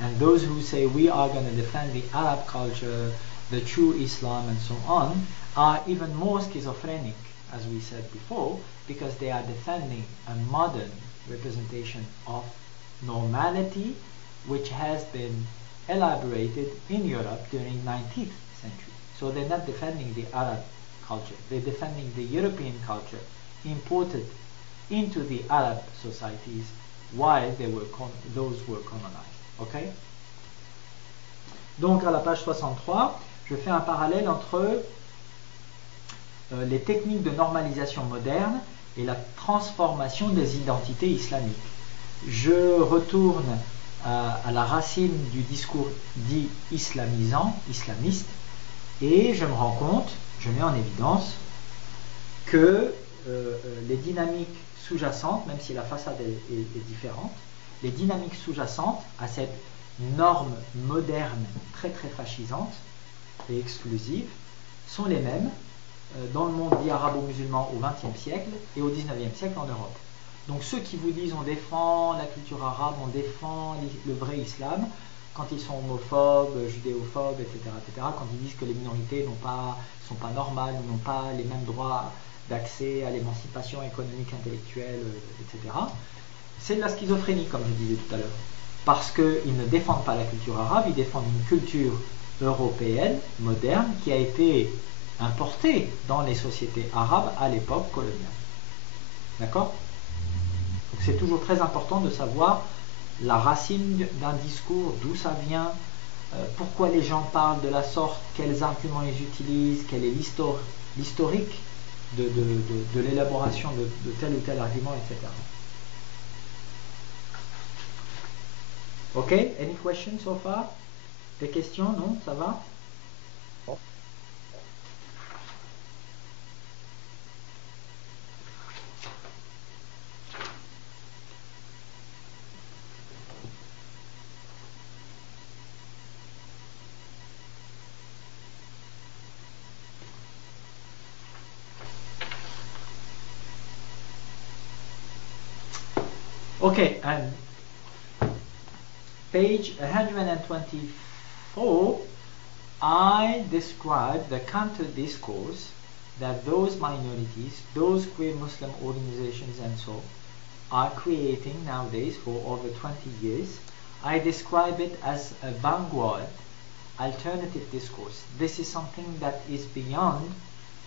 And those who say we are going to defend the Arab culture, the true Islam and so on, are even more schizophrenic, as we said before, because they are defending a modern representation of normality which has been elaborated in Europe during 19th century. So they're not defending the Arab culture, they're defending the European culture imported into the Arab societies while those were colonized. Okay? Donc à la page 63, je fais un parallèle entre les techniques de normalisation moderne et la transformation des identités islamiques. Je retourne à la racine du discours dit islamisant, islamiste, et je me rends compte, je mets en évidence que les dynamiques sous-jacentes, même si la façade est différente, les dynamiques sous-jacentes à cette norme moderne très très fascisante et exclusive sont les mêmes dans le monde dit arabo-musulman au XXe siècle et au XIXe siècle en Europe. Donc ceux qui vous disent on défend la culture arabe, on défend le vrai islam, quand ils sont homophobes, judéophobes, etc., quand ils disent que les minorités sont pas normales, n'ont pas les mêmes droits d'accès à l'émancipation économique, intellectuelle, etc., c'est de la schizophrénie, comme je disais tout à l'heure. Parce qu'ils ne défendent pas la culture arabe, ils défendent une culture européenne, moderne, qui a été importée dans les sociétés arabes à l'époque coloniale. D'accord ? Donc c'est toujours très important de savoir la racine d'un discours, d'où ça vient, pourquoi les gens parlent de la sorte, quels arguments ils utilisent, quel est l'historique de l'élaboration de tel ou tel argument, etc. Ok, any questions so far? Des questions? Non? Ça va? Okay, and page 124, I describe the counter-discourse that those minorities, those queer Muslim organizations and so are creating nowadays for over 20 years. I describe it as a vanguard, alternative discourse. This is something that is beyond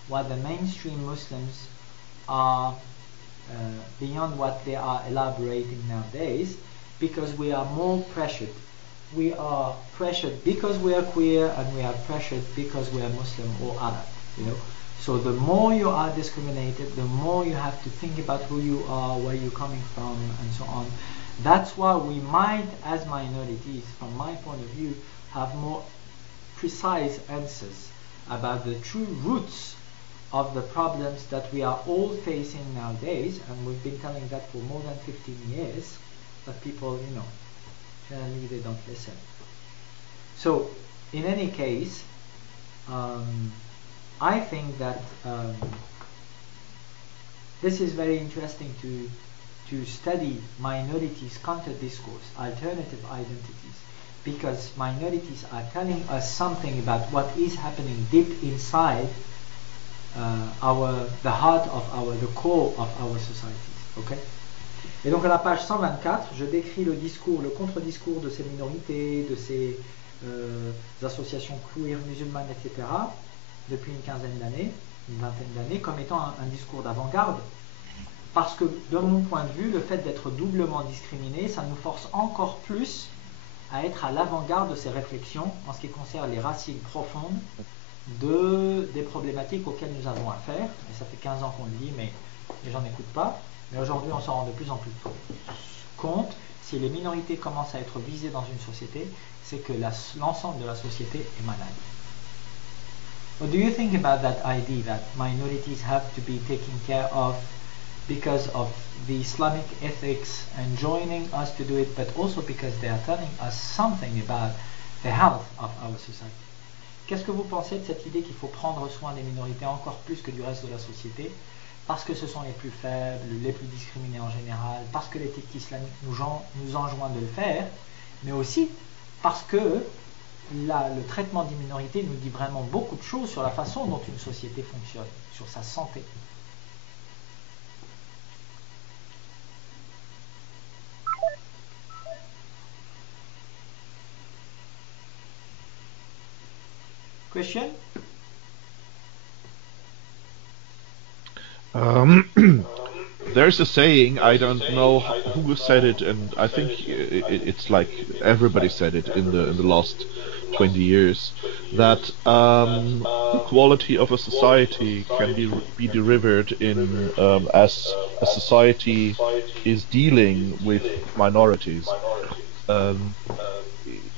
what the mainstream Muslims are beyond what they are elaborating nowadays, because we are more pressured. We are pressured because we are queer, and we are pressured because we are Muslim or Arab. So the more you are discriminated, the more you have to think about who you are, where you're coming from, and so on. That's why we might, as minorities, from my point of view, have more precise answers about the true roots of the problems that we are all facing nowadays, and we've been telling that for more than 15 years, but people, generally they don't listen. So, in any case, I think that this is very interesting to study minorities' counter-discourse, alternative identities, because minorities are telling us something about what is happening deep inside the heart of the core of our societies. Okay? Et donc à la page 124, je décris le discours, le contre-discours de ces minorités, de ces associations queer, musulmanes, etc., depuis une quinzaine d'années, une vingtaine d'années, comme étant un discours d'avant-garde. Parce que, de mon point de vue, le fait d'être doublement discriminé, ça nous force encore plus à être à l'avant-garde de ces réflexions en ce qui concerne les racines profondes des problématiques auxquelles nous avons affaire. Et ça fait 15 ans qu'on le dit, mais les gens n'écoutent pas. Mais aujourd'hui, on s'en rend de plus en plus compte. Si les minorités commencent à être visées dans une société, c'est que l'ensemble de la société est malade. What do you think about that idea that minorities have to be taken care of because of the Islamic ethics and joining us to do it, but also because they are telling us something about the health of our society? Qu'est-ce que vous pensez de cette idée qu'il faut prendre soin des minorités encore plus que du reste de la société, parce que ce sont les plus faibles, les plus discriminés en général, parce que l'éthique islamique nous enjoint de le faire, mais aussi parce que le traitement des minorités nous dit vraiment beaucoup de choses sur la façon dont une société fonctionne, sur sa santé. Question? There's a saying, I don't know who said it, and I think it's like everybody said it in the last 20 years, that the quality of a society can be derived in as a society is dealing with minorities.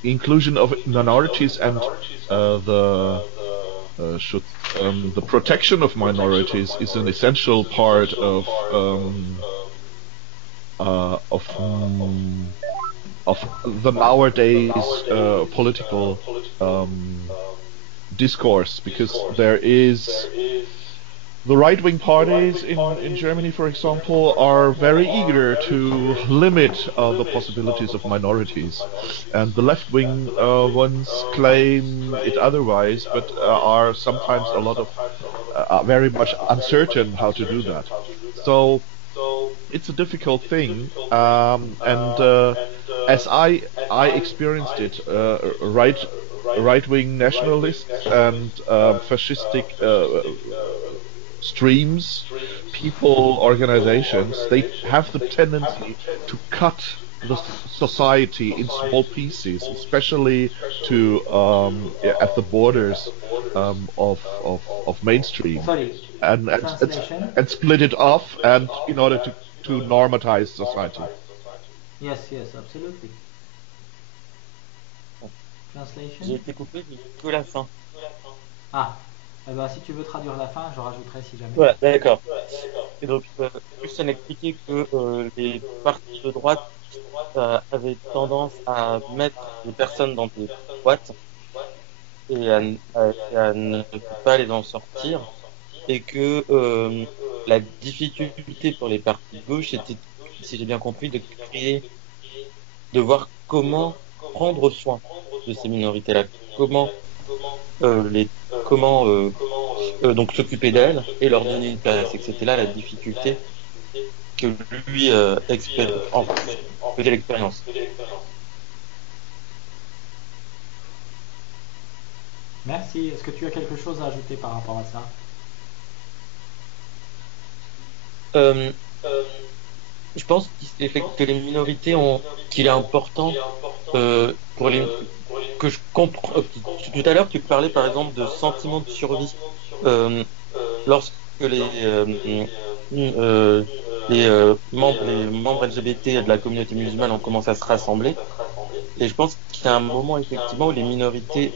Inclusion of minorities and the protection of minorities is an essential part of the nowadays political discourse, because there is the right-wing parties in Germany, for example, are very eager to limit the possibilities of minorities, and the left-wing ones claim it otherwise, but are sometimes a lot of very much uncertain how to do that. So it's a difficult thing, and as I experienced it, right-wing nationalists and fascistic streams, people, organizations, they have the tendency to cut the society in small pieces, especially to at the borders of mainstream, and split it off, and in order to normatize society. Yes, absolutely. Translation? J'ai été coupé, mais que la fin. Ah, eh ben, si tu veux traduire la fin, je rajouterai si jamais. Ouais, d'accord. Et donc, juste expliquer que les partis de droite avaient tendance à mettre les personnes dans des boîtes et à ne pas les en sortir, et que la difficulté pour les partis de gauche était, si j'ai bien compris, de voir comment prendre soin de ces minorités-là, comment donc s'occuper d'elles et leur donner une place, et que c'était là la difficulté que lui faisait l'expérience. Merci. Est-ce que tu as quelque chose à ajouter par rapport à ça? Je pense que les minorités qu'il est important pour les que je comprends. Tout à l'heure, tu parlais par exemple de sentiment de survie lorsque les membres LGBT de la communauté musulmane ont commencé à se rassembler. Et je pense qu'il y a un moment effectivement où les minorités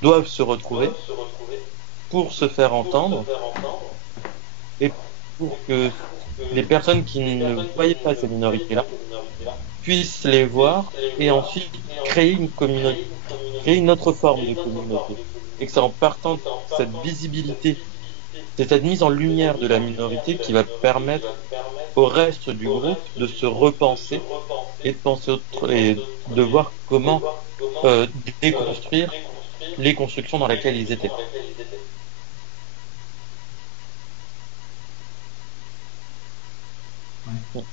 doivent se retrouver pour se faire entendre et pour que les personnes qui ne voyaient pas ces minorités-là puissent les voir et ensuite créer une communauté, créer une autre forme de communauté. Et que c'est en partant de cette visibilité, de cette mise en lumière de la minorité qui va permettre au reste du groupe de se repenser et de penser et de voir comment déconstruire les constructions dans lesquelles ils étaient. Ouais.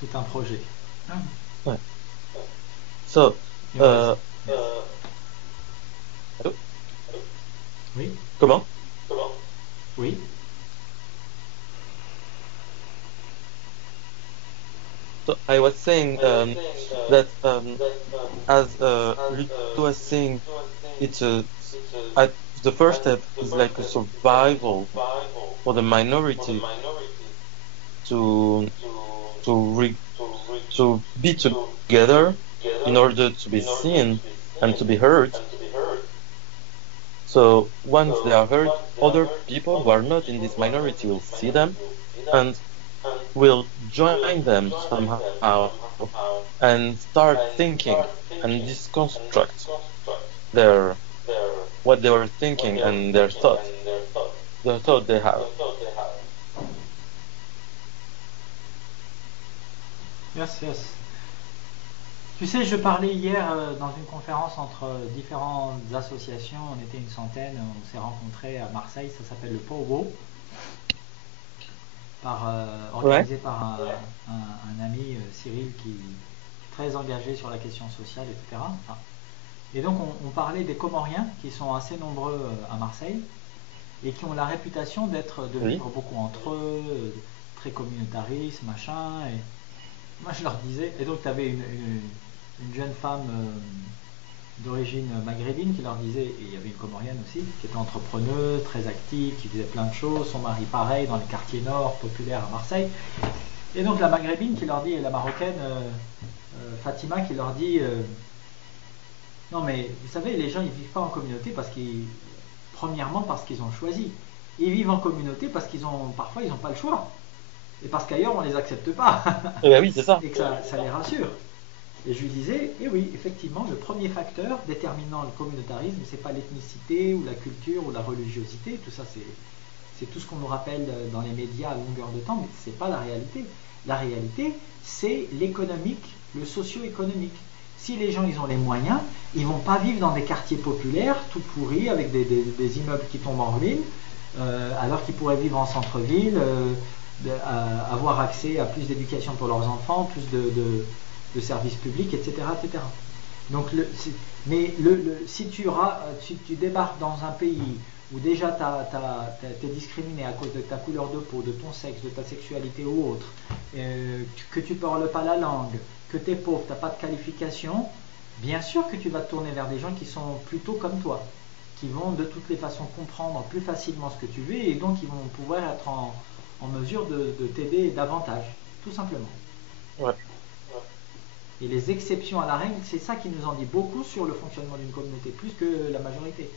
Tout un projet. Ouais. So, Allô? Oui. comment? Oui. So I was saying that as Ludo was saying, it's the first step is like a survival for the minority to be together in order to be seen and to be heard. So once they are heard, other people who are not in this minority will see them and will join them somehow and start thinking and deconstruct what they were thinking and the thought they have. Yes, yes. Tu sais, je parlais hier dans une conférence entre différentes associations, on était une centaine, on s'est rencontrés à Marseille, ça s'appelle le Powo, organisé par un ami, Cyril, qui est très engagé sur la question sociale, etc. Et donc on parlait des Comoriens, qui sont assez nombreux à Marseille, et qui ont la réputation de vivre beaucoup entre eux, très communautaristes, machin, et moi je leur disais, et donc tu avais une jeune femme d'origine maghrébine qui leur disait, et il y avait une Comorienne aussi, qui était entrepreneuse, très active, qui faisait plein de choses, son mari pareil, dans les quartiers nord, populaires à Marseille. Et donc la maghrébine qui leur dit, et la marocaine Fatima qui leur dit, non mais vous savez, les gens ils vivent pas en communauté premièrement parce qu'ils ont choisi. Ils vivent en communauté parce parfois ils n'ont pas le choix. Et parce qu'ailleurs on les accepte pas. Et ben oui, c'est ça. Et que ça les rassure. Et je lui disais, eh oui, effectivement, le premier facteur déterminant le communautarisme, c'est pas l'ethnicité ou la culture ou la religiosité, tout ça c'est tout ce qu'on nous rappelle dans les médias à longueur de temps, mais c'est pas la réalité. La réalité, c'est l'économique, le socio-économique. Si les gens ils ont les moyens, ils vont pas vivre dans des quartiers populaires tout pourris avec des immeubles qui tombent en ruine, alors qu'ils pourraient vivre en centre-ville, avoir accès à plus d'éducation pour leurs enfants, plus de services publics, etc. etc. Donc, si tu débarques dans un pays où déjà tu es discriminé à cause de ta couleur de peau, de ton sexe, de ta sexualité ou autre, que tu parles pas la langue, que tu es pauvre, tu n'as pas de qualification, bien sûr que tu vas te tourner vers des gens qui sont plutôt comme toi, qui vont de toutes les façons comprendre plus facilement ce que tu veux et donc ils vont pouvoir être en mesure de t'aider davantage, tout simplement. Ouais. Et les exceptions à la règle, c'est ça qui nous en dit beaucoup sur le fonctionnement d'une communauté, plus que la majorité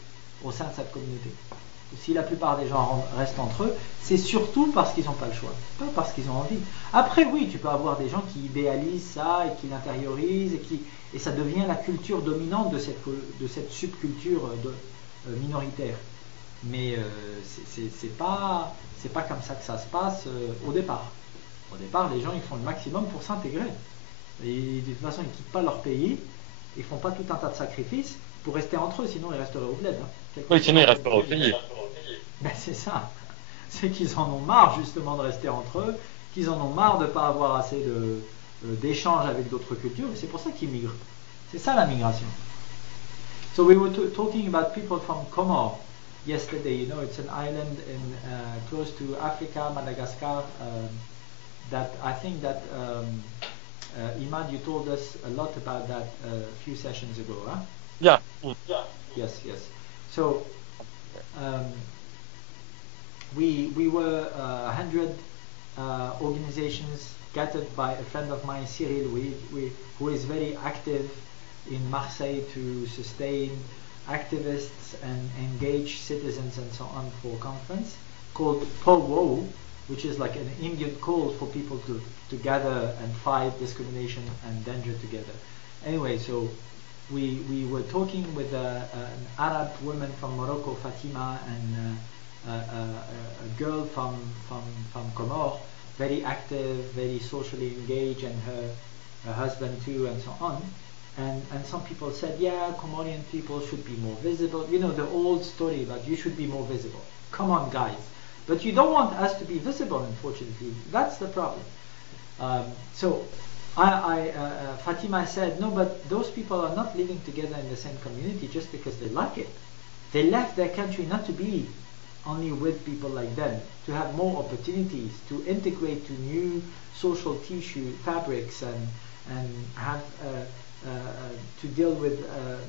au sein de cette communauté. Si la plupart des gens restent entre eux, c'est surtout parce qu'ils n'ont pas le choix, pas parce qu'ils ont envie. Après, oui, tu peux avoir des gens qui idéalisent ça et qui l'intériorisent et ça devient la culture dominante de cette subculture minoritaire. Mais c'est pas comme ça que ça se passe au départ. Au départ, les gens ils font le maximum pour s'intégrer. Et de toute façon, ils ne quittent pas leur pays, ils ne font pas tout un tas de sacrifices pour rester entre eux, sinon ils resteraient au bled. Oui, sinon ils resteraient au pays. Ben c'est ça. C'est qu'ils en ont marre justement de rester entre eux, qu'ils en ont marre de ne pas avoir assez d'échanges avec d'autres cultures, et c'est pour ça qu'ils migrent. C'est ça la migration. So we were talking about people from Comor yesterday. You know, it's an island close to Africa, Madagascar. That I think that Imad, you told us a lot about that a few sessions ago, huh? Yeah. Yes. So we were 100 organizations gathered by a friend of mine, Cyril, who is very active in Marseille to sustain activists and engage citizens and so on for a conference called POWO, which is like an Indian call for people to gather and fight discrimination and danger together. Anyway, so we were talking with an Arab woman from Morocco, Fatima, a girl from Comore, very active, very socially engaged, and her husband too, and so on. And some people said, yeah, Comorian people should be more visible. You know, the old story about you should be more visible. Come on, guys. But you don't want us to be visible, unfortunately. That's the problem. So Fatima said, no, but those people are not living together in the same community just because they like it. They left their country not to be only with people like them, to have more opportunities, to integrate to new social tissue fabrics, and have to deal with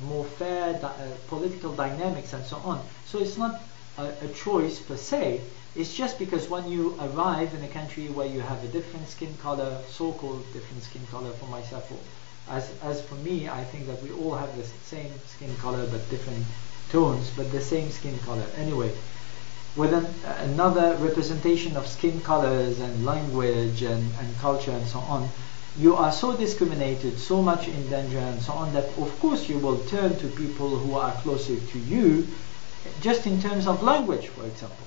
more fair political dynamics and so on. So it's not a choice per se. It's just because when you arrive in a country where you have a different skin color, so-called different skin color for myself, or as for me, I think that we all have the same skin color but different tones, but the same skin color. Anyway, with another representation of skin colors and language and culture and so on, you are so discriminated, so much in danger and so on, that of course you will turn to people who are closer to you, just in terms of language, for example.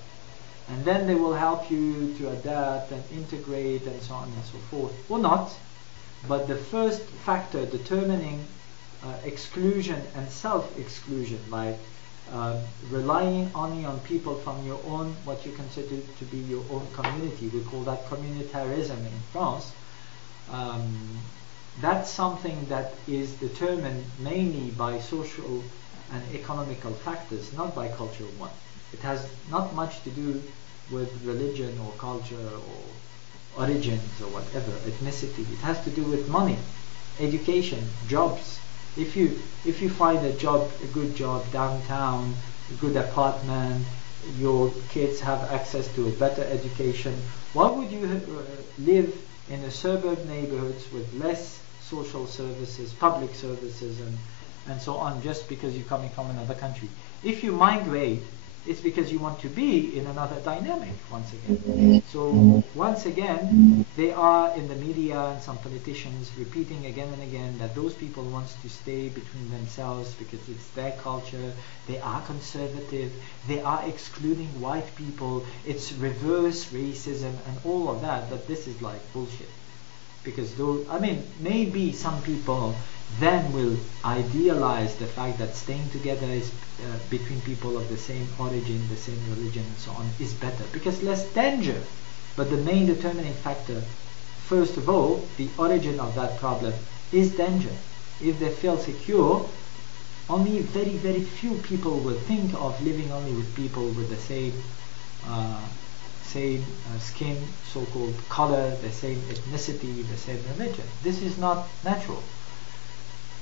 And then they will help you to adapt and integrate and so on and so forth, or not. But the first factor determining exclusion and self-exclusion, like relying only on people from your own, what you consider to be your own community, we call that communitarism in France. That's something that is determined mainly by social and economical factors, not by cultural one. It has not much to do with religion or culture or origins or whatever, ethnicity. It has to do with money, education, jobs. If you find a job, a good job downtown, a good apartment, your kids have access to a better education, why would you live in a suburb neighborhoods with less social services, public services, and so on, just because you're coming from another country? If you migrate, it's because you want to be in another dynamic, once again. So, once again, they are in the media and some politicians repeating again and again that those people want to stay between themselves because it's their culture, they are conservative, they are excluding white people, it's reverse racism and all of that, but this is like bullshit. Because those, I mean, maybe some people then will idealize the fact that staying together is between people of the same origin, the same religion and so on is better because less danger. But the main determining factor, first of all, the origin of that problem is danger. If they feel secure, only very, very few people will think of living only with people with the same skin, so-called color, the same ethnicity, the same religion. This is not natural.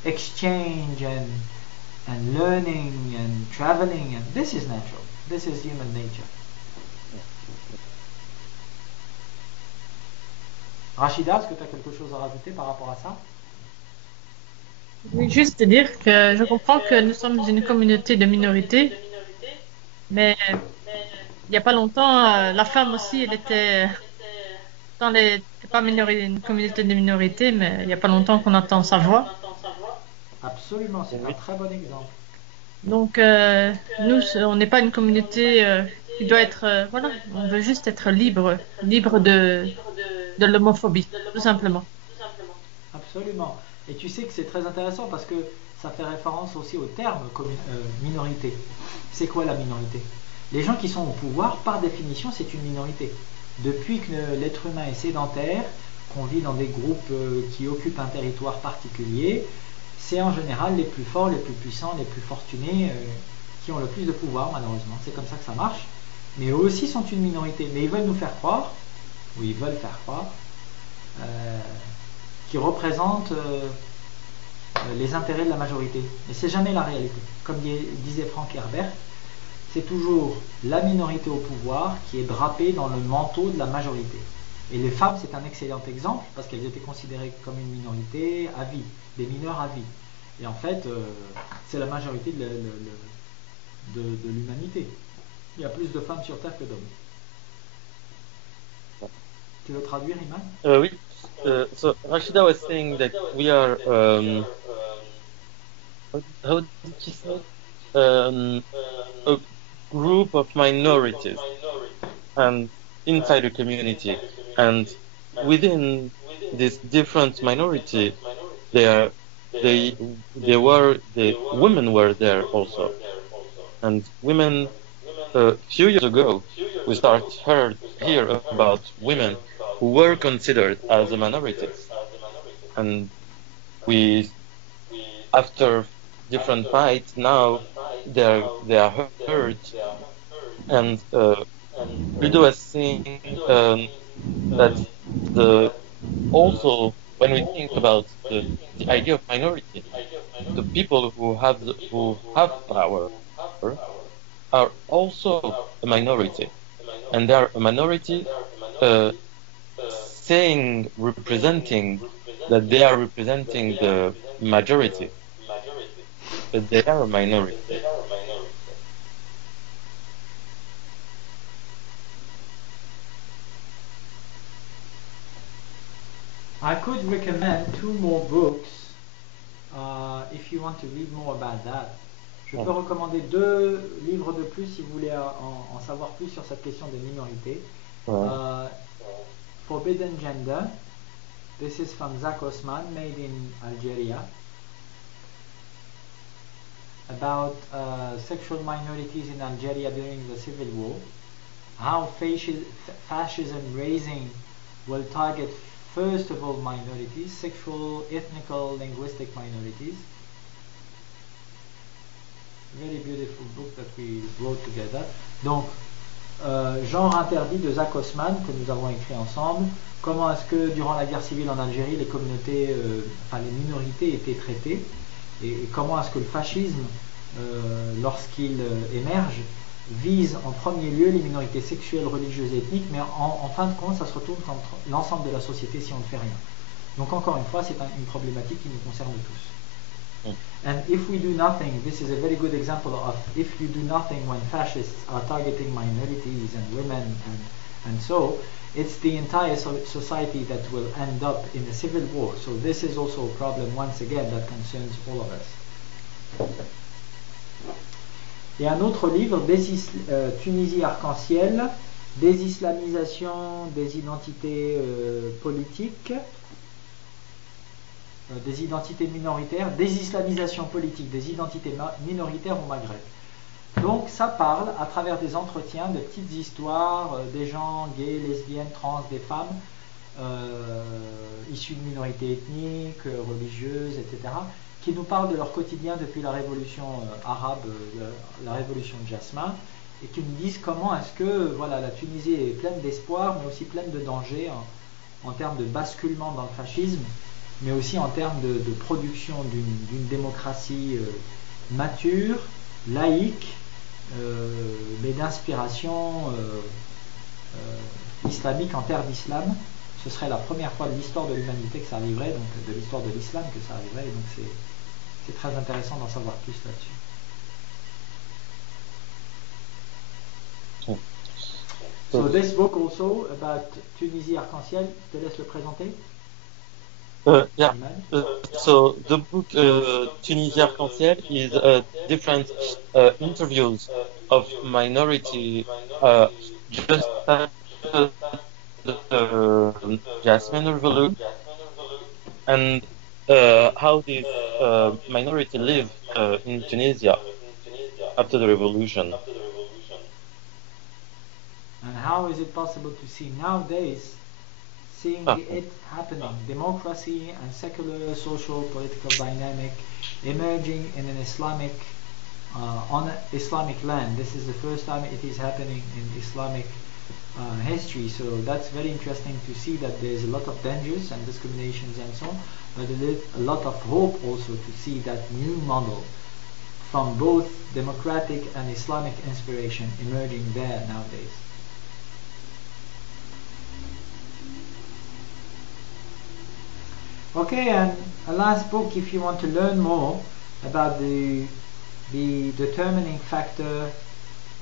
Exchange and learning and traveling, and this is natural. This is human nature. Rachida, est-ce que tu as quelque chose à rajouter par rapport à ça? Je voulais juste dire que je comprends que nous sommes une communauté de minorités, mais il n'y a pas longtemps, la femme aussi, elle était dans les, c'est pas une communauté de minorités, mais il n'y a pas longtemps qu'on entend sa voix. Absolument, c'est un très bon exemple. Donc, nous, on n'est pas une communauté qui doit être, voilà, on veut juste être libre de l'homophobie, tout simplement. Absolument. Et tu sais que c'est très intéressant parce que ça fait référence aussi au terme minorité. C'est quoi la minorité? Les gens qui sont au pouvoir, par définition, c'est une minorité. Depuis que l'être humain est sédentaire, qu'on vit dans des groupes qui occupent un territoire particulier, c'est en général les plus forts, les plus puissants, les plus fortunés qui ont le plus de pouvoir, malheureusement. C'est comme ça que ça marche. Mais eux aussi sont une minorité. Mais ils veulent nous faire croire, ou ils veulent faire croire, qu'ils représentent les intérêts de la majorité. Mais c'est jamais la réalité. Comme disait Frank Herbert, c'est toujours la minorité au pouvoir qui est drapée dans le manteau de la majorité. Et les femmes, c'est un excellent exemple parce qu'elles étaient considérées comme une minorité à vie, des mineurs à vie. Et en fait, c'est la majorité de l'humanité. Il y a plus de femmes sur Terre que d'hommes. Tu veux traduire, Imam? Oui. So Rashida was saying that we are. How did she say? group of minorities and inside the community, and within this different minority, the women were there also, and women. A few years ago, we hear about women who were considered as a minority, and we, after different fights, now they are heard. And Ludo was saying that also when we think about the idea of minority, the people who have power are also a minority, and they are a minority representing that they are representing the majority, but they are a minority. I could recommend 2 more books if you want to read more about that. Je peux recommander 2 livres de plus si vous voulez en savoir plus sur cette question des minorités. Forbidden Gender. This is from Zach Osman, made in Algeria. About sexual minorities in Algeria during the civil war. How fascism raising will target first of all minorities, sexual, ethnical, linguistic minorities. Very beautiful book that we wrote together. Donc, Genre interdit de Zach Osman, que nous avons écrit ensemble. Comment est-ce que durant la guerre civile en Algérie, les communautés, les minorités étaient traitées, et comment est-ce que le fascisme, lorsqu'il émerge, vise en premier lieu les minorités sexuelles, religieuses et ethniques, mais en fin de compte, ça se retourne contre l'ensemble de la société si on ne fait rien. Donc encore une fois, c'est une problématique qui nous concerne tous. And if we do nothing, this is a very good example of if you do nothing when fascists are targeting minorities and women and so, it's the entire society that will end up in a civil war. So this is also a problem once again that concerns all of us. Et un autre livre, Tunisie arc-en-ciel, désislamisation des identités politiques, des identités minoritaires, désislamisation politique des identités minoritaires au Maghreb. Donc ça parle à travers des entretiens, de petites histoires, des gens gays, lesbiennes, trans, des femmes issues de minorités ethniques, religieuses, etc., qui nous parlent de leur quotidien depuis la révolution arabe, la révolution de Jasmin, et qui nous disent comment est-ce que la Tunisie est pleine d'espoir, mais aussi pleine de dangers en termes de basculement dans le fascisme, mais aussi en termes de production d'une démocratie mature, laïque, mais d'inspiration islamique en terre d'islam. Ce serait la première fois de l'histoire de l'humanité que ça arriverait, donc de l'histoire de l'islam que ça arriverait, et donc c'est très intéressant d'en savoir plus là-dessus. So this book also about Tunisie arc-en-ciel, je te laisse le présenter. Yeah. So the book Tunisie arc-en-ciel is different interviews of minority just after the Jasmine Revolution, and how this minority live in Tunisia after the revolution. And how is it possible to see nowadays, seeing it happening, democracy and secular social political dynamic emerging in an Islamic, on Islamic land. This is the first time it is happening in Islamic history, so that's very interesting to see that there's a lot of dangers and discriminations and so on, but there is a lot of hope also to see that new model from both democratic and Islamic inspiration emerging there nowadays. Okay, and a last book, if you want to learn more about the determining factor,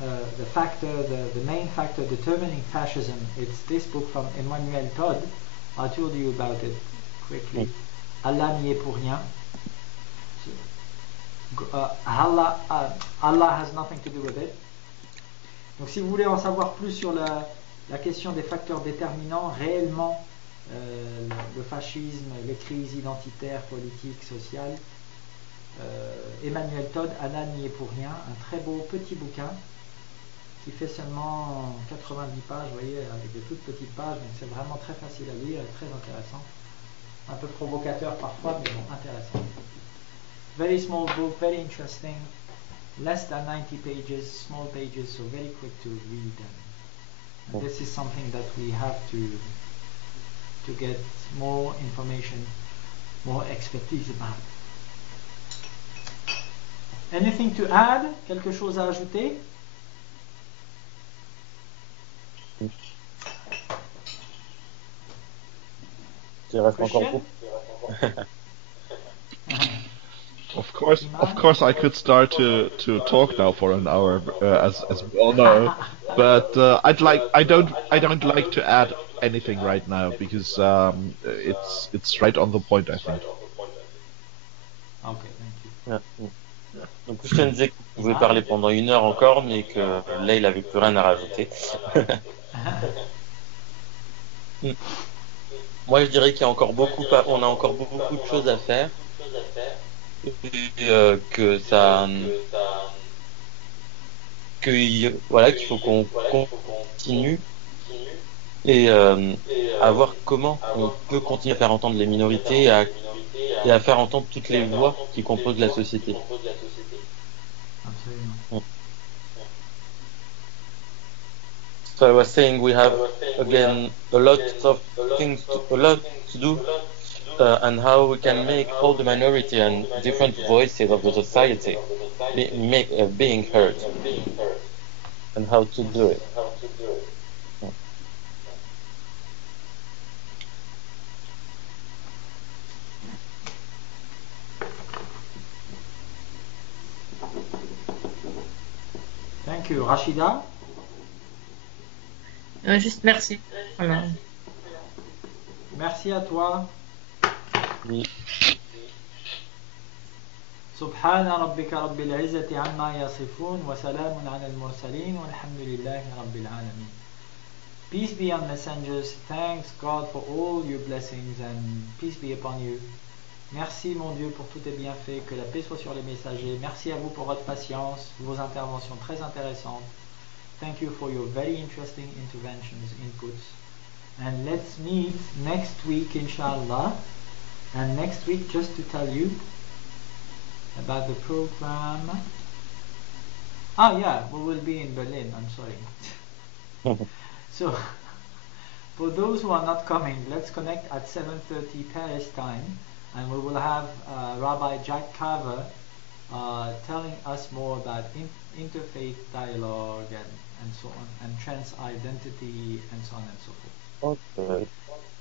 the main factor determining fascism, it's this book from Emmanuel Todd. I told you about it quickly. Allah n'y est pour rien. Allah has nothing to do with it. Donc si vous voulez en savoir plus sur la question des facteurs déterminants réellement le fascisme, les crises identitaires, politiques, sociales, Emmanuel Todd, Anna n'y est pour rien, un très beau petit bouquin qui fait seulement 90 pages, vous voyez, avec des toutes petites pages, donc c'est vraiment très facile à lire et très intéressant. Un peu provocateur parfois, mais bon, intéressant. Very small book, very interesting, less than 90 pages, small pages, so very quick to read them. And this is something that we have to get more information, more expertise about. Anything to add? Quelque chose à ajouter? Il reste encore beaucoup. Of course, I could start to talk now for an hour, as we all know, but I don't like to add anything right now because it's right on the point, I think. Okay, thank you. Donc Christian disait qu'il pouvait parler pendant 1 heure encore, mais que là il avait plus rien à rajouter. Moi je dirais qu'il y a encore on a encore beaucoup de choses à faire. Et que voilà, qu'il faut qu'on continue et à voir comment on peut continuer à faire entendre les minorités et à faire entendre toutes les voix qui composent la société. Absolument. So I was saying we have again a lot to do. And how we can make all the minority and different voices of the society being heard, and how to do it. Thank you. Rachida? Juste merci. Voilà. Merci à toi. Oui. سبحان ربك رب العزة عما يصفون وسلام على المرسلين والحمد لله رب العالمين. Peace be on messengers. Thanks God for all your blessings and peace be upon you. Merci mon Dieu pour tous tes bienfaits, que la paix soit sur les messagers. Merci à vous pour votre patience, vos interventions très intéressantes. Thank you for your very interesting interventions, inputs. And let's meet next week inshallah. And next week, just to tell you about the program. Ah, yeah, we will be in Berlin. I'm sorry. So, for those who are not coming, let's connect at 7:30 Paris time, and we will have Rabbi Jack Carver telling us more about interfaith dialogue and so on, and trans identity and so on and so forth. Okay.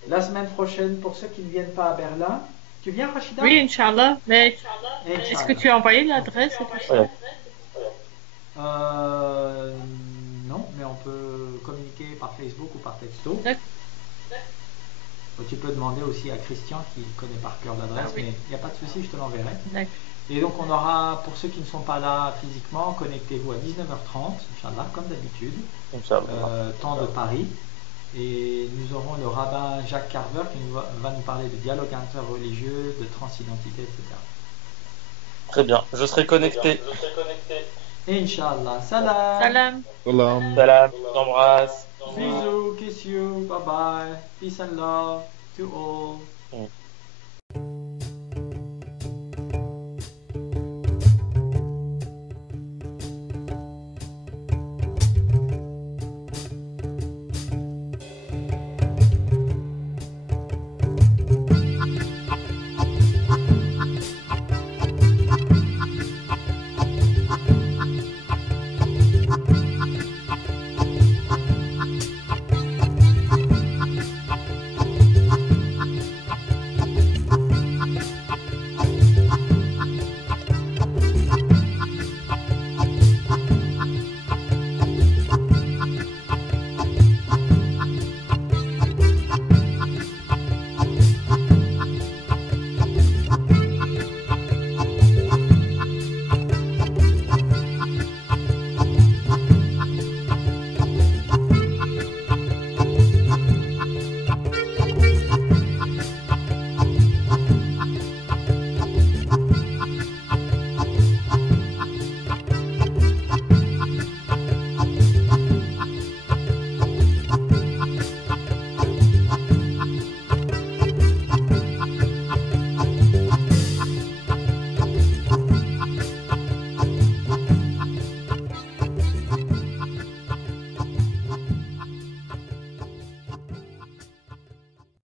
La semaine prochaine, pour ceux qui ne viennent pas à Berlin, tu viens, Rachida? Oui, Inch'Allah, mais Inch'Allah. est-ce que tu as envoyé l'adresse et tout ça? Non, mais on peut communiquer par Facebook ou par texto. D'accord. Tu peux demander aussi à Christian qui connaît par cœur l'adresse, Ah, oui. mais il n'y a pas de souci, je te l'enverrai. D'accord. Et donc on aura, pour ceux qui ne sont pas là physiquement, connectez-vous à 19h30, Inch'Allah, comme d'habitude, temps de Paris. Et nous aurons le rabbin Jacques Carver qui va nous parler de dialogue interreligieux, de transidentité, etc. Très bien, je serai connecté. Inch'Allah. Salam. Salam. Salam. Salam, je t'embrasse. Bisous, kiss you, bye bye. Peace and love to all.